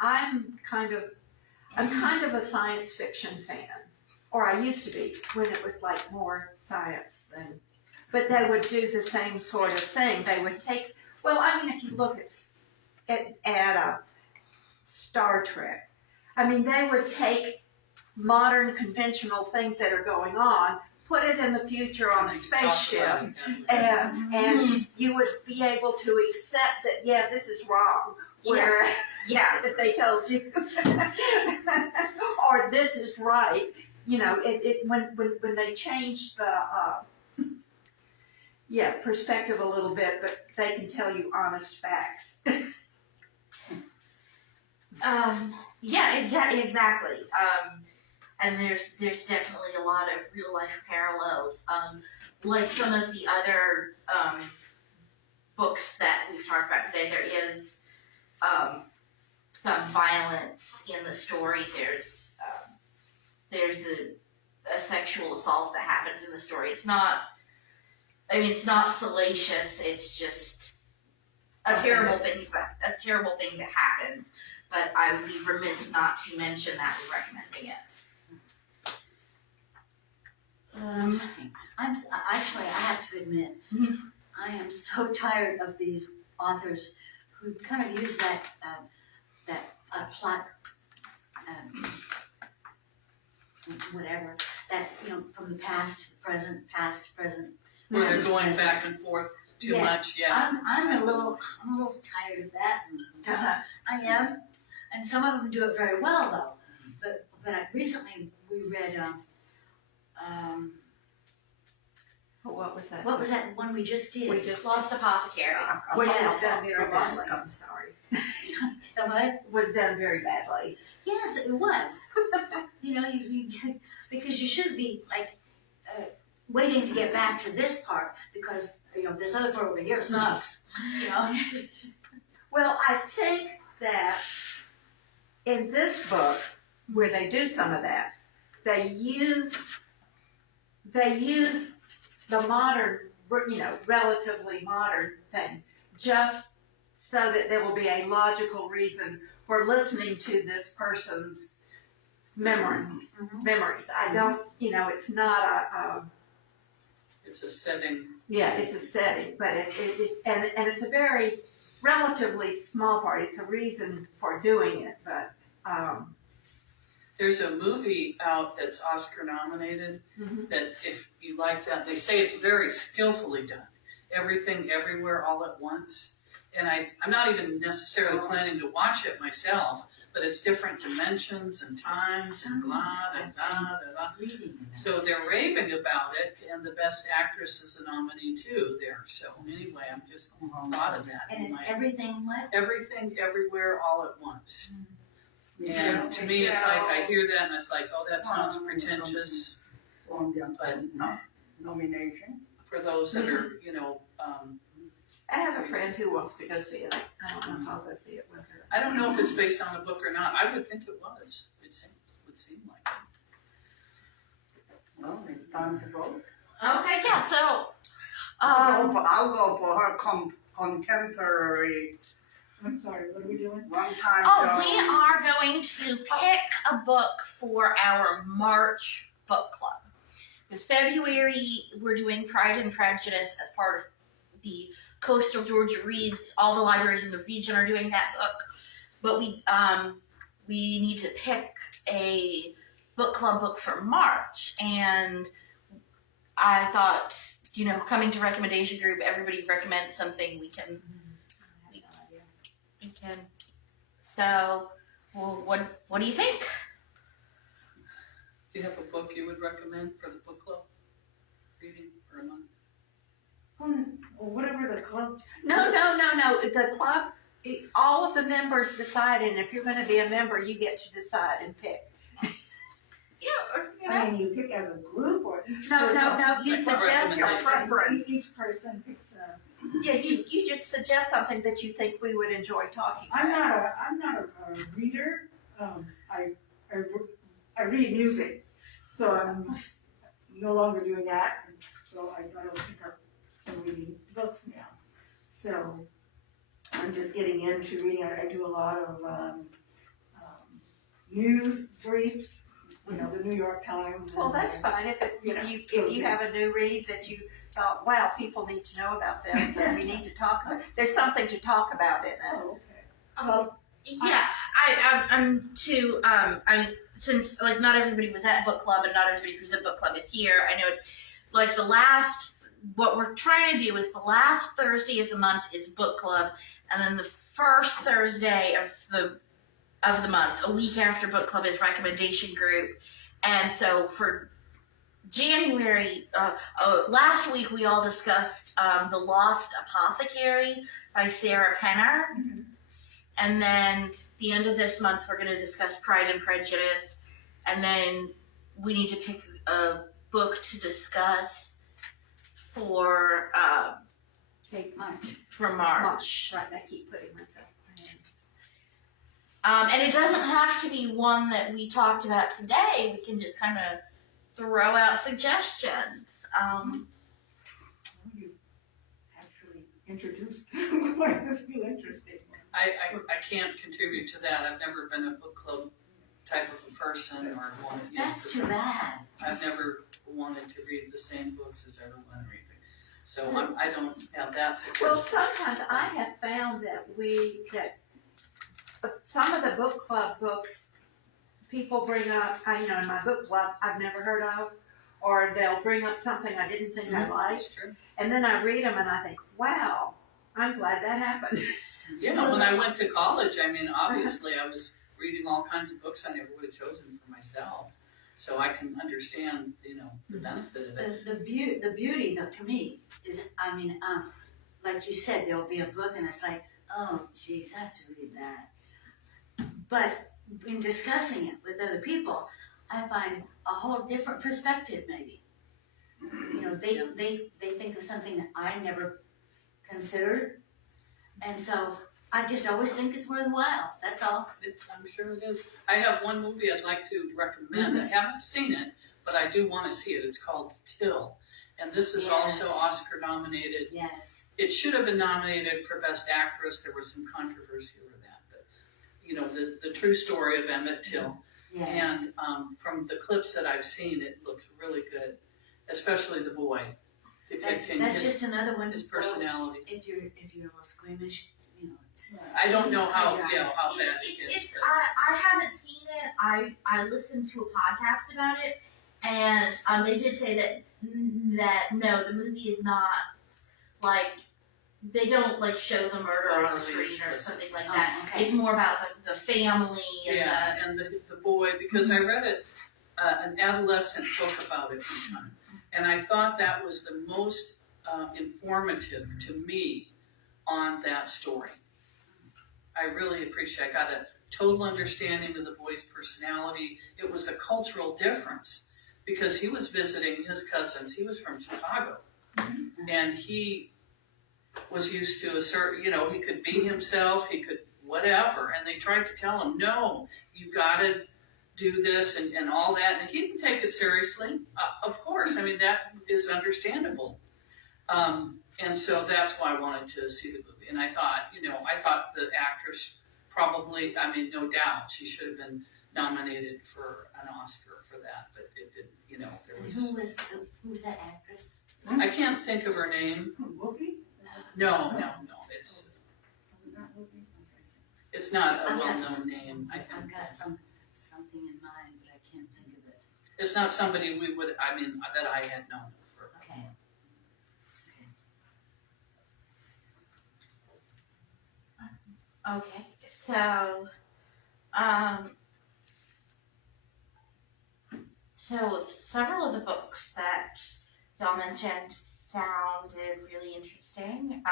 I'm kind of a science fiction fan, or I used to be when it was like more science than. But they would do the same sort of thing. They would take. Well, I mean, if you look at Star Trek, I mean, they would take modern conventional things that are going on, put it in the future on a spaceship, and you would be able to accept that, yeah, this is wrong. Where if they told you, or this is right, when they change the perspective a little bit, but they can tell you honest facts. Exactly. And there's definitely a lot of real life parallels. Like some of the other books that we've talked about today, there is some violence in the story. There's a sexual assault that happens in the story. It's not salacious. It's just a terrible thing. A terrible thing that happens. But I would be remiss not to mention that we're recommending it. Interesting. Actually, I have to admit, I am so tired of these authors who kind of use that plot, whatever, that, from the past to the present, past to present. Where past they're to going present. back and forth too Yes. much, yeah. I'm a little tired of that. I am, and some of them do it very well though. But recently we read What was that? what was that one we just did? We just Lost Apothecary. Which Yes. was done very The lost badly. one. I'm sorry. The what? Was done very badly. Yes, it was. You because you should be like waiting to get back to this part because this other part over here sucks. Well, I think that in this book, where they do some of that, they use the modern, relatively modern thing, just so that there will be a logical reason for listening to this person's memories. I don't, it's not It's a setting. it's a setting, but and it's a very relatively small part. It's a reason for doing it, but There's a movie out that's Oscar nominated Mhm. that if you like that, they say it's very skillfully done. Everything, everywhere, all at once. And I'm not even necessarily planning to watch it myself, but it's different dimensions and times and blah, da, da, da, da. So they're raving about it, and the best actress is a nominee too there. So anyway, I'm just thought of that. And in it's my- everything what? everything, everywhere, all at once. Yeah. And to me, it's like, I hear that and it's like, oh, that sounds pretentious Columbia nomination. for those that are, I have a friend who wants to go see it. I don't know if I'll go see it with her. I don't know if it's based on a book or not. I would think it was. It would seem like it. Well, it's time to vote. Okay, yeah. So, I'll go for her contemporary I'm sorry, what are we doing? one-time. we are going to pick a book for our March book club. Because February, we're doing Pride and Prejudice as part of the Coastal Georgia Reads. All the libraries in the region are doing that book. But we need to pick a book club book for March. And I thought, coming to recommendation group, everybody recommends something we can. So, well, what do you think? Do you have a book you would recommend for the book club reading for a month? Whatever the club, No. The club, all of the members decide, and if you're going to be a member, you get to decide and pick. Yeah, I mean, you pick as a group or each No. person? You Like suggest your something. preference. Each person picks a. Yeah, you just suggest something that you think we would enjoy talking I'm about. not a reader. I read music, so I'm no longer doing that. So I don't pick up some reading books now. So I'm just getting into reading. I do a lot of news briefs. The New York Times. Well, and, that's fine. If you have a new read that you thought, wow, people need to know about this, and we need to talk about. There's something to talk about in it. Oh, okay. Well, Yeah, I'm too. Since not everybody was at book club and not everybody who's at book club is here. I know it's like the last. What we're trying to do is the last Thursday of the month is book club, and then the first Thursday of the month, a week after book club, is recommendation group. And so for January, last week we all discussed The Lost Apothecary by Sarah Penner. Mhm. And then the end of this month we're going to discuss Pride and Prejudice. And then we need to pick a book to discuss for Take March. March. Right, I keep putting myself. And it doesn't have to be one that we talked about today. We can just kind of throw out suggestions. You actually introduced quite a few interesting ones. I can't contribute to that. I've never been a book club type of a person or wanted, That's too bad. I've never wanted to read the same books as everyone or anything. So I don't have that suggestion. Well, sometimes I have found that some of the book club books people bring up, in my book club I've never heard of, or they'll bring up something I didn't think I liked, That's true. and then I read them and I think, wow, I'm glad that happened. Yeah, when I went to college, I mean, obviously I was reading all kinds of books I never would have chosen for myself. So I can understand, the benefit of it. The beauty, though, to me, is, like you said, there'll be a book and it's like, oh, geez, I have to read that. But in discussing it with other people, I find a whole different perspective, maybe. They think of something that I never considered. And so I just always think it's worthwhile, that's all. I'm sure it is. I have one movie I'd like to recommend. I haven't seen it, but I do want to see it. It's called Till. And this is also Yes. Oscar nominated. Yes. It should have been nominated for Best Actress. There was some controversy over that. But, the true story of Emmett Till. Yes. And from the clips that I've seen, it looks really good, especially the boy depicting That's just another one. his personality. If you're a little squeamish, just- I don't know how Yeah. how bad it is. It's I haven't seen it. I listened to a podcast about it, and they did say that no, the movie is not like they don't like show the murder on Overly screen or explicit. something like Oh, that. okay. It's more about the family and Yeah, and the boy, because I read it, an adolescent book about it one time, and I thought that was the most informative to me on that story. I really appreciate it. I got a total understanding of the boy's personality. It was a cultural difference because he was visiting his cousins. He was from Chicago, and he was used to a certain, he could be himself, he could whatever, and they tried to tell him, no, you gotta do this and all that, and he didn't take it seriously. Of course, I mean, that is understandable. And so that's why I wanted to see the movie. And I thought the actress probably, no doubt, she should have been nominated for an Oscar for that, but it didn't, there And was, who was that actress? I can't think of her name. Whoopi? No, it's not a I've got well-known name, I think. I've got something in mind, but I can't think of it. It's not somebody that I had known for. Okay. Okay, so, so several of the books that y'all mentioned sounded really interesting.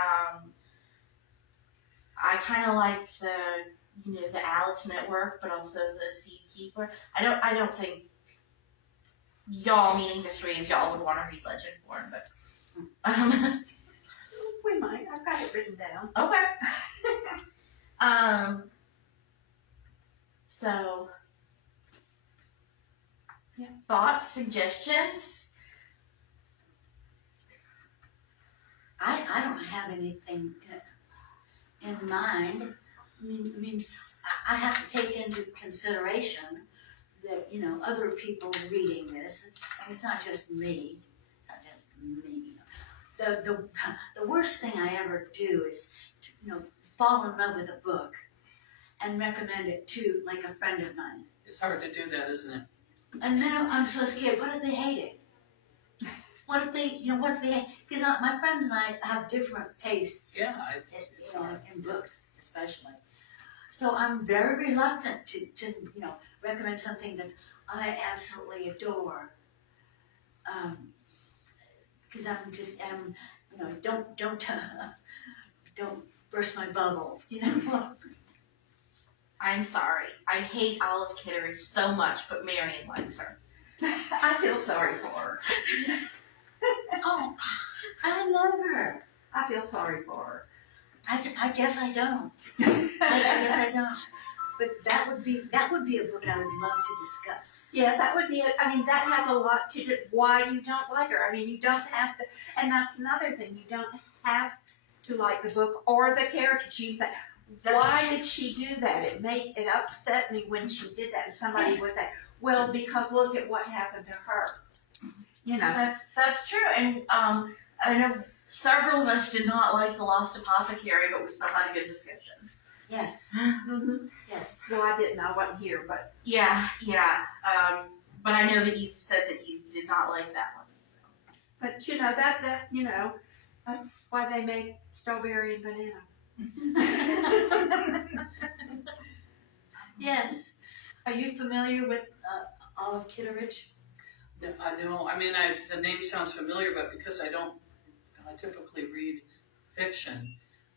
I kind of like the Alice Network, but also the Seed Keeper. I don't think y'all, meaning the three of y'all, would want to read Legendborn, but We might. I've got it written down. okay. So, yeah, thoughts, suggestions? I don't have anything in mind. I have to take into consideration that, other people reading this. It's not just me. It's not just me. The worst thing I ever do is to, fall in love with a book and recommend it to, like, a friend of mine. It's hard to do that, isn't it? And then I'm so scared. What if they hate it? What if they, because my friends and I have different tastes. Yeah, In books, especially. So I'm very reluctant to recommend something that I absolutely adore. Because don't burst my bubble, I'm sorry. I hate Olive Kitteridge so much, but Marion likes her. I feel sorry for her. Oh, I love her. I feel sorry for her. I guess I don't. I guess I don't. but that would be a book I would love to discuss. Yeah, that would be, I mean, that has a lot to do, why you don't like her. I mean, you don't have to, and that's another thing, you don't have to like the book or the character. She's like, why did she do that? It upset me when she did that. And somebody Yes. would say, well, because look at what happened to her. You know. That's true, and I know several of us did not like The Lost Apothecary, but we still had a good discussion. Yes, Mm-hmm. yes. Well, I didn't, I wasn't here, but. Yeah. But I know that you've said that you did not like that one. So. But you know, that's why they make strawberry and banana. Yes. Are you familiar with Olive Kitteridge? I know, I mean, the name sounds familiar, but because I don't typically read fiction,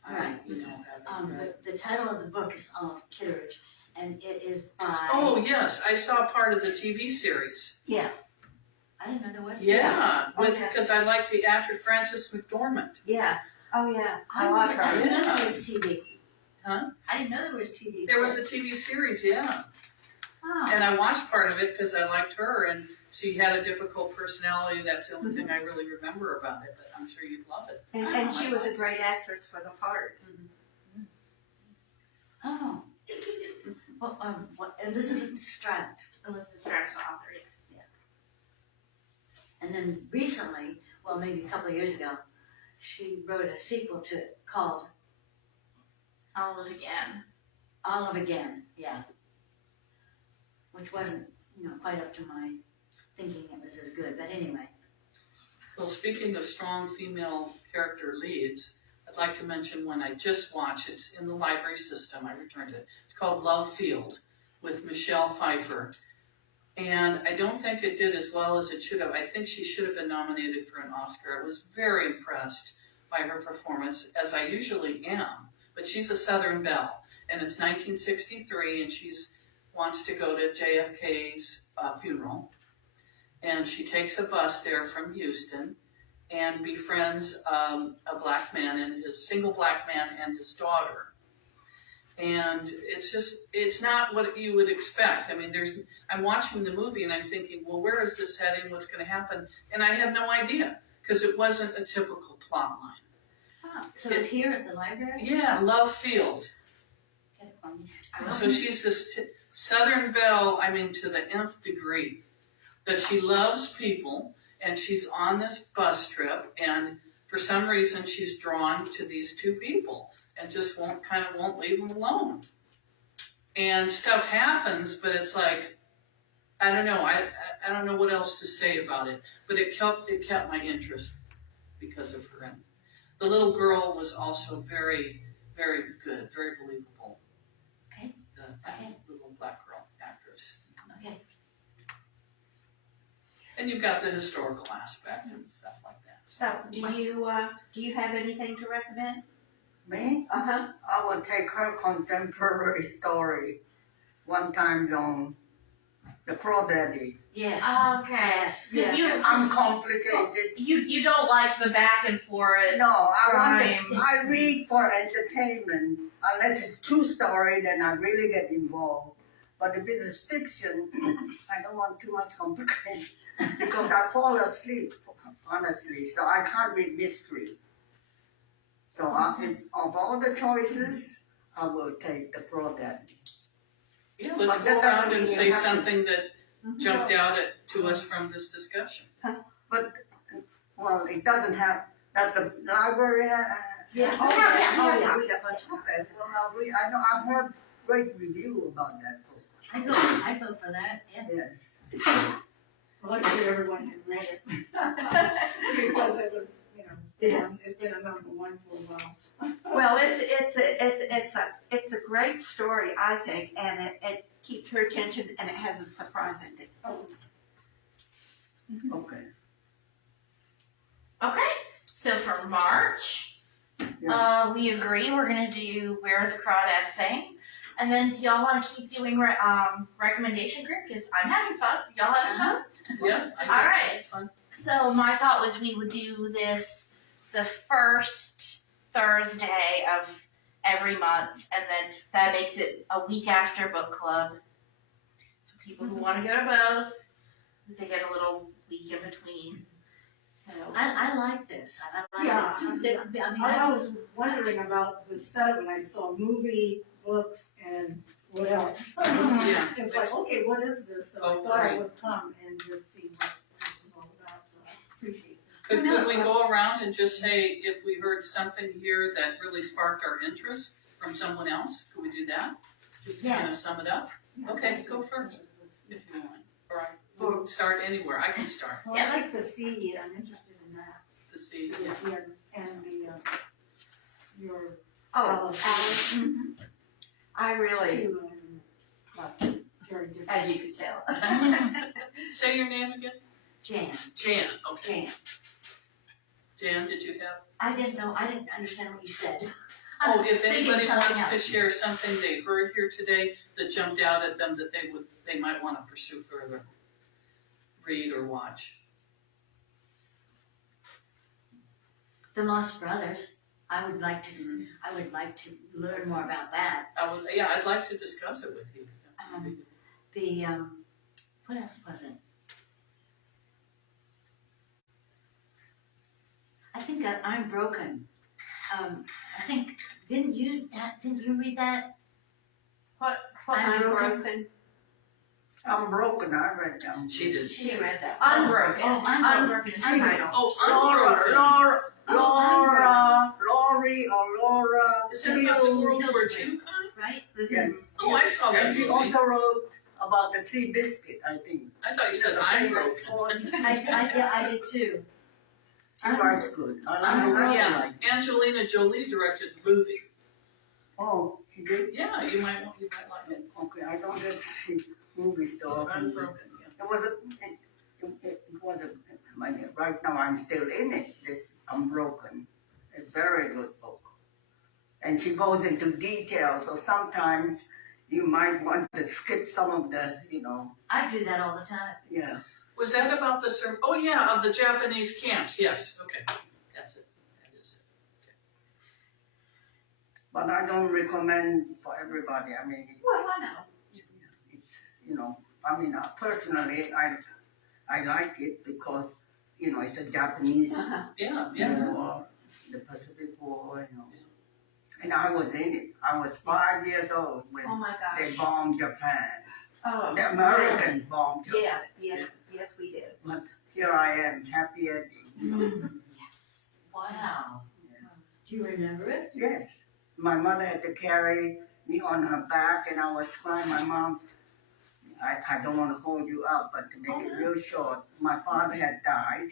Right. haven't read. The title of the book is Olive Kitteridge, and it is by. Oh, yes, I saw part of the TV series. Yeah. I didn't know there was. Yeah, Okay. because I like the actor Frances McDormand. Yeah. Oh yeah. I like didn't know Yeah. there was TV. Huh? I didn't know there was TV. There was a TV series, yeah. Oh. And I watched part of it because I liked her, and she had a difficult personality. That's the only thing I really remember about it, but I'm sure you'd love it. And she was a great actress for the part. Oh. Well, Elizabeth Strout. Elizabeth Strout's author. And then recently, well, maybe a couple of years ago, she wrote a sequel to it called Olive Again. Olive Again. Yeah. Which wasn't, quite up to my thinking it was as good. But anyway. Well, speaking of strong female character leads, I'd like to mention one I just watched. It's in the library system. I returned it. It's called Love Field with Michelle Pfeiffer. And I don't think it did as well as it should have. I think she should have been nominated for an Oscar. I was very impressed by her performance, as I usually am. But she's a Southern belle, and it's 1963, and she wants to go to JFK's funeral. And she takes a bus there from Houston and befriends a black man and his single black man and his daughter. And it's not what you would expect. I mean, I'm watching the movie and I'm thinking, well, where is this heading? What's going to happen? And I have no idea because it wasn't a typical plot line. Oh, so it's here at the library? Yeah, Love Field. Get it for me. So she's this Southern belle, I mean, to the nth degree. But she loves people and she's on this bus trip and for some reason she's drawn to these two people and just won't leave them alone. And stuff happens, but it's like, I don't know, I don't know what else to say about it, but it kept my interest because of her. And the little girl was also very, very good, very believable. Okay. The little black girl actress. Okay. And you've got the historical aspect and stuff like that. So do you have anything to recommend? Me? Uh-huh. I will take her contemporary story, One Time Zone, The Crawdads. Yes. Okay. Yes. Because Uncomplicated. you don't like the back and forth. No, I Crime. read for entertainment. Unless it's true story, then I really get involved. But if it is fiction, I don't want too much complication because I fall asleep, honestly. So I can't read mystery. So of all the choices, I will take The Crawdads. Yeah, let's But go that doesn't around mean and you say have to- something that jumped out to us from this discussion. But, well, it doesn't have, does the library have? Yeah. Oh, yeah. We got lunch. Okay, well, I know, I've heard great review about that book. I go for that. Yeah. Yes. Well, I'm sure everyone has read it. Because it was, it's been a number one for a while. Well, it's a great story, I think, and it keeps your attention and it has a surprise ending. Okay. Okay, so for March, we agree we're gonna do Where the Crawdads Sing. And then do y'all wanna keep doing recommendation group? Cause I'm having fun, y'all having fun? Yeah. All right. So my thought was we would do this the first Thursday of every month, and then that makes it a week after book club. So people who want to go to both, they get a little week in between. So I like this, I like Yeah. this. I mean, I was wondering about the setup when I saw movie, books, and what else? Yeah. It's like, okay, what is this? So I Oh, thought I right. would come and just see what this was all about, so I appreciate it. Could we go around and just say if we heard something here that really sparked our interest from someone else? Could we do that? Just to kind of Yes. sum it up? Okay, go first, if you want. All right, we'll start anywhere. I can start Well, I like the sea, I'm interested in that. to see. Yeah. And the, your Oh, Alice. Alice, I really, Loved it. Very different. as you can tell. Say your name again? Jan, Jan, okay. Jan, Jan, did you have? I didn't understand what you said. Oh, was if thinking anybody something wants to else. share something they heard here today that jumped out at them that they might want to pursue further, read or watch. The Lost Brothers, I would like to learn more about that. I'd like to discuss it with you. The, what else was it? I think that Unbroken, I think, didn't you read that? Unbroken. Unbroken, I read them. She did. She read that. Unbroken. Oh, Unbroken is the Un- title. Oh, Unbroken. Lori or Laura. Is that about the Hill. World War II kind? Right? Yeah. Oh, I saw that And she movie. also wrote about the sea biscuit, I think. I thought you said The famous horse. Unbroken. I did too. She writes good. I like Yeah, it. Angelina Jolie directed the movie. Oh, she did? Yeah, you might like it. Okay, I don't get to see movies so often. Unbroken, yeah. It was a, I mean, right now I'm still in it, this Unbroken. A very good book. And she goes into detail, so sometimes you might want to skip some of the, I do that all the time. yeah. Was that about the oh yeah, of the Japanese camps, yes, okay. That's it, that is it. But I don't recommend for everybody. I mean, Well, I know. it's, personally, I like it because, it's a Japanese Yeah, war, the Pacific War, And I was in it. I was 5 years old when Oh my they gosh. bombed Japan. Oh. The Americans bombed Japan. Yes, we did. But here I am, happy ending. Yes. Wow. Do you remember it? Yes. My mother had to carry me on her back and I was crying. My mom, I don't want to hold you up, but to make it real short, my father had died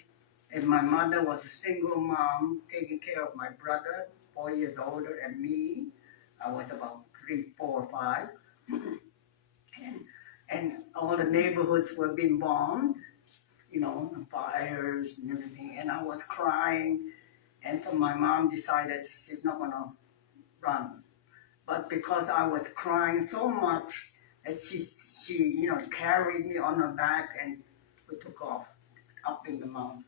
and my mother was a single mom taking care of my brother, 4 years older, and me. I was about 3, 4, 5. and all the neighborhoods were being bombed, fires and everything, and I was crying. And so my mom decided she's not gonna run. But because I was crying so much, that she carried me on her back and we took off up in the mountain.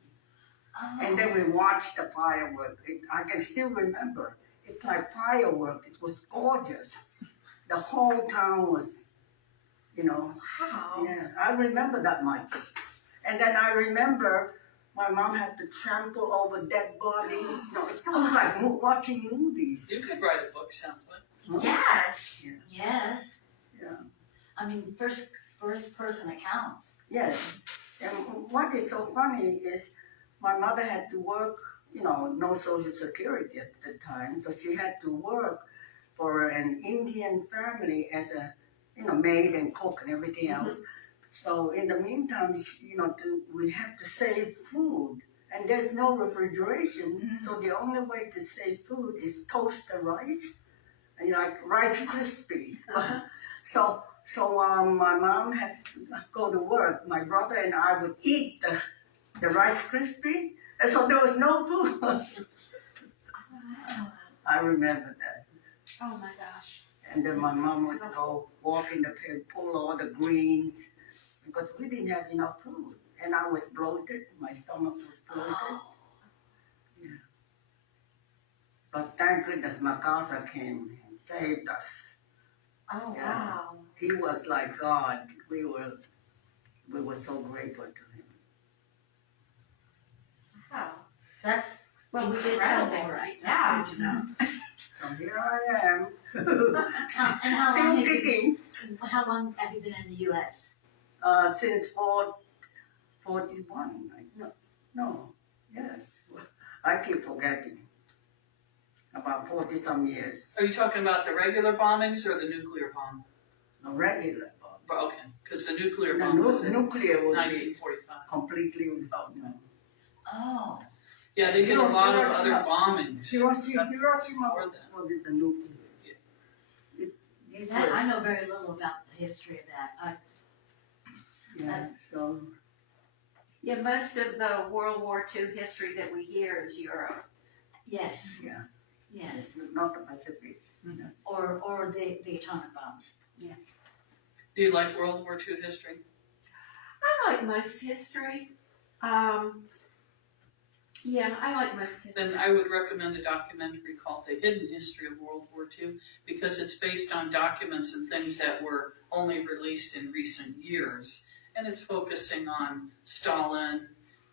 Oh. And then we watched the fireworks. I can still remember. It's like fireworks. It was gorgeous. The whole town was, wow. yeah, I remember that much. And then I remember my mom had to trample over dead bodies. It was like watching movies. you could write a book, sounds like. Yes. Yes. Yeah. I mean, first person account. Yes. And what is so funny is my mother had to work, no social security at the time, so she had to work for an Indian family as a, maid and cook and everything else. So in the meantime, we had to save food, and there's no refrigeration. So the only way to save food is toast the rice, and like Rice Krispie. So my mom had to go to work. My brother and I would eat the Rice Krispie, and so there was no food. I remember that. Oh my gosh. And then my mom would go walk in the pig, pull all the greens, because we didn't have enough food. And I was bloated, my stomach was bloated. But thank goodness MacArthur came and saved us. Oh, Yeah. wow. He was like God. We were so grateful to him. Wow. That's Well, we did incredible. something right. Yeah. That's good to know. So here I am. And how Still long have kicking. How long have you been in the U.S.? Since 41. No. Yes. I keep forgetting. About 40 some years. Are you talking about the regular bombings or the nuclear bomb? A regular. Okay, because the nuclear The bomb was in nuclear would be 1945. completely. Oh. Yeah, they did a lot of other bombings. Hiroshima before was that. it the nuclear? That, I know very little about the history of that. Yeah, so. Yeah, most of the World War II history that we hear is Europe. Yes, Yeah, yes. it's not the Pacific. Or the atomic bombs. Do you like World War II history? I like most history. Yeah, I like most history. Then I would recommend a documentary called The Hidden History of World War II because it's based on documents and things that were only released in recent years. And it's focusing on Stalin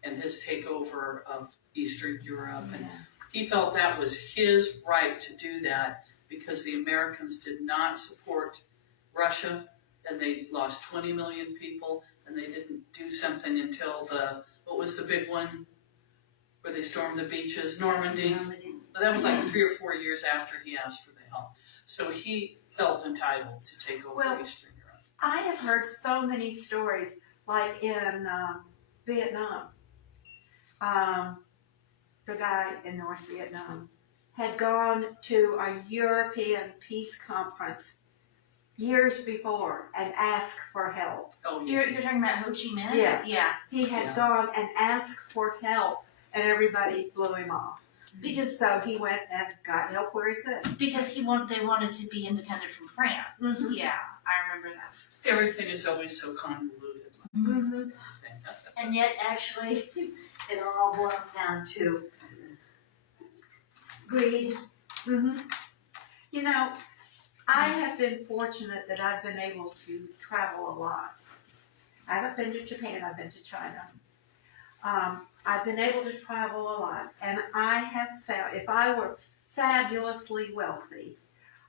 and his takeover of Eastern Europe. And he felt that was his right to do that because the Americans did not support Russia and they lost 20 million people and they didn't do something until what was the big one where they stormed the beaches? Normandy. But that was like 3 or 4 years after he asked for the help. So he felt entitled to take over Eastern Europe. I have heard so many stories, like in Vietnam. The guy in North Vietnam had gone to a European peace conference years before and asked for help. Oh, yeah. You're talking about Ho Chi Minh? Yeah. Yeah. He had Yeah. gone and asked for help, and everybody blew him off. Because So he went and got help where he could. they wanted to be independent from France. Mhm. Yeah, I remember that. Everything is always so convoluted. Mm-hmm. And yet, actually, it all boils down to greed. Mm-hmm. You know, I have been fortunate that I've been able to travel a lot. I haven't been to Japan, I've been to China. I've been able to travel a lot, and I have found if I were fabulously wealthy,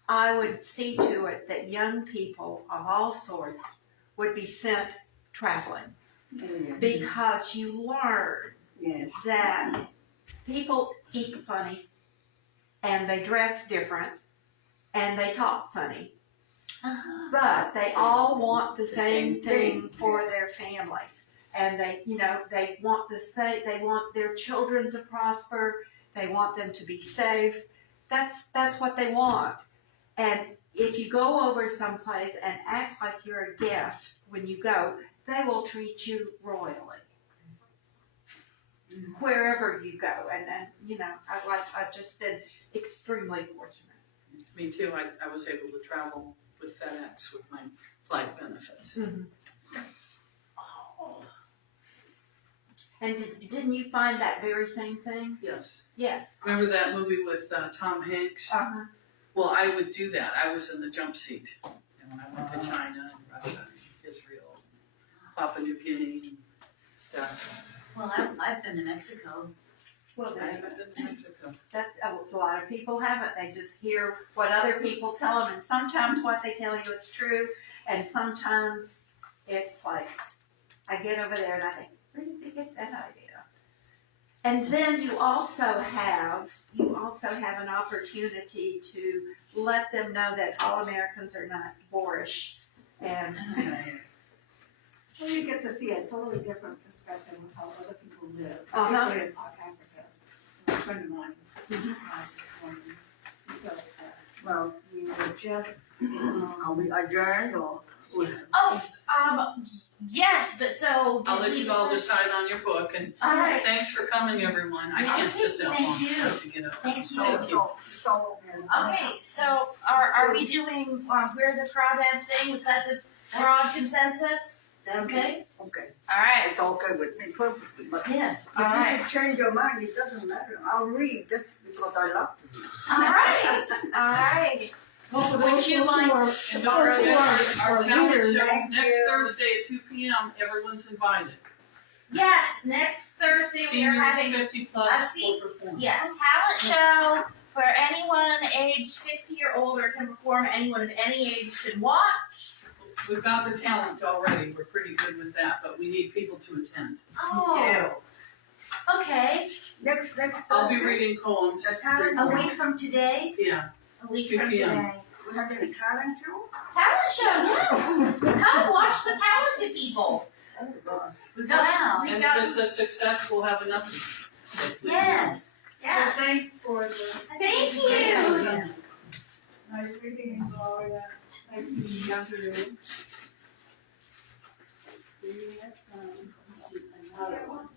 I would see to it that young people of all sorts would be sent traveling because you learn Yes. that people eat funny and they dress different and they talk funny, but they all want the same thing for their families. And they want they want their children to prosper. They want them to be safe. That's what they want. And if you go over someplace and act like you're a guest when you go, they will treat you royally. Wherever you go, and I've just been extremely fortunate. Me too. I was able to travel with FedEx with my flight benefits. Mm-hmm. And didn't you find that very same thing? Yes. Yes. Remember that movie with Tom Hanks? Uh-huh. Well, I would do that. I was in the jump seat. And when I went to China and Russia and Israel, Papua New Guinea and stuff. Well, I've been to Mexico. Well, I haven't been to Mexico. that a lot of people haven't. They just hear what other people tell them, and sometimes what they tell you is true, and sometimes it's like, I get over there and I think, where did they get that idea? And then you also have an opportunity to let them know that all Americans are not boorish, and Well, you get to see a totally different perspective of how other people live. Uh-huh. Particularly in Africa. A friend of mine, because Well, we were just, are we adjourned or? Yes, but so. I'll did let we you all decide- decide on your book. And All right. thanks for coming, everyone. I can't sit that long. Thank you. I have to get up. Thank you. Thank you. Okay, so are we doing, we're the Crawdads thing? Was that the broad consensus? that okay? Okay, All right. it's okay with me perfectly, but Yeah. All if right. you should change your mind, it doesn't matter. I'll read just because I love to read. All right. All right. Would you like- And don't forget our talent leaders, show thank next you. Thursday at 2 p.m. Everyone's invited. Yes, next Thursday we are Seniors having 50 plus a se- will perform. yeah, talent show for anyone aged 50 or older can perform. Anyone of any age can watch. We've got the talent already. We're pretty good with that, but we need people to attend. Oh. Okay. Next I'll be Thursday, reading poems. the talent A show. week from today? Yeah. A week 2 from p.m. today. We have any talent show? Talent show, yes. Come watch the talented people. Oh gosh. We've got, Wow. we've And got, if it's a success, we'll have enough. Yes. yeah. Thanks for the Thank you. Yeah. nice reading, Gloria. Nice meeting you. Another one.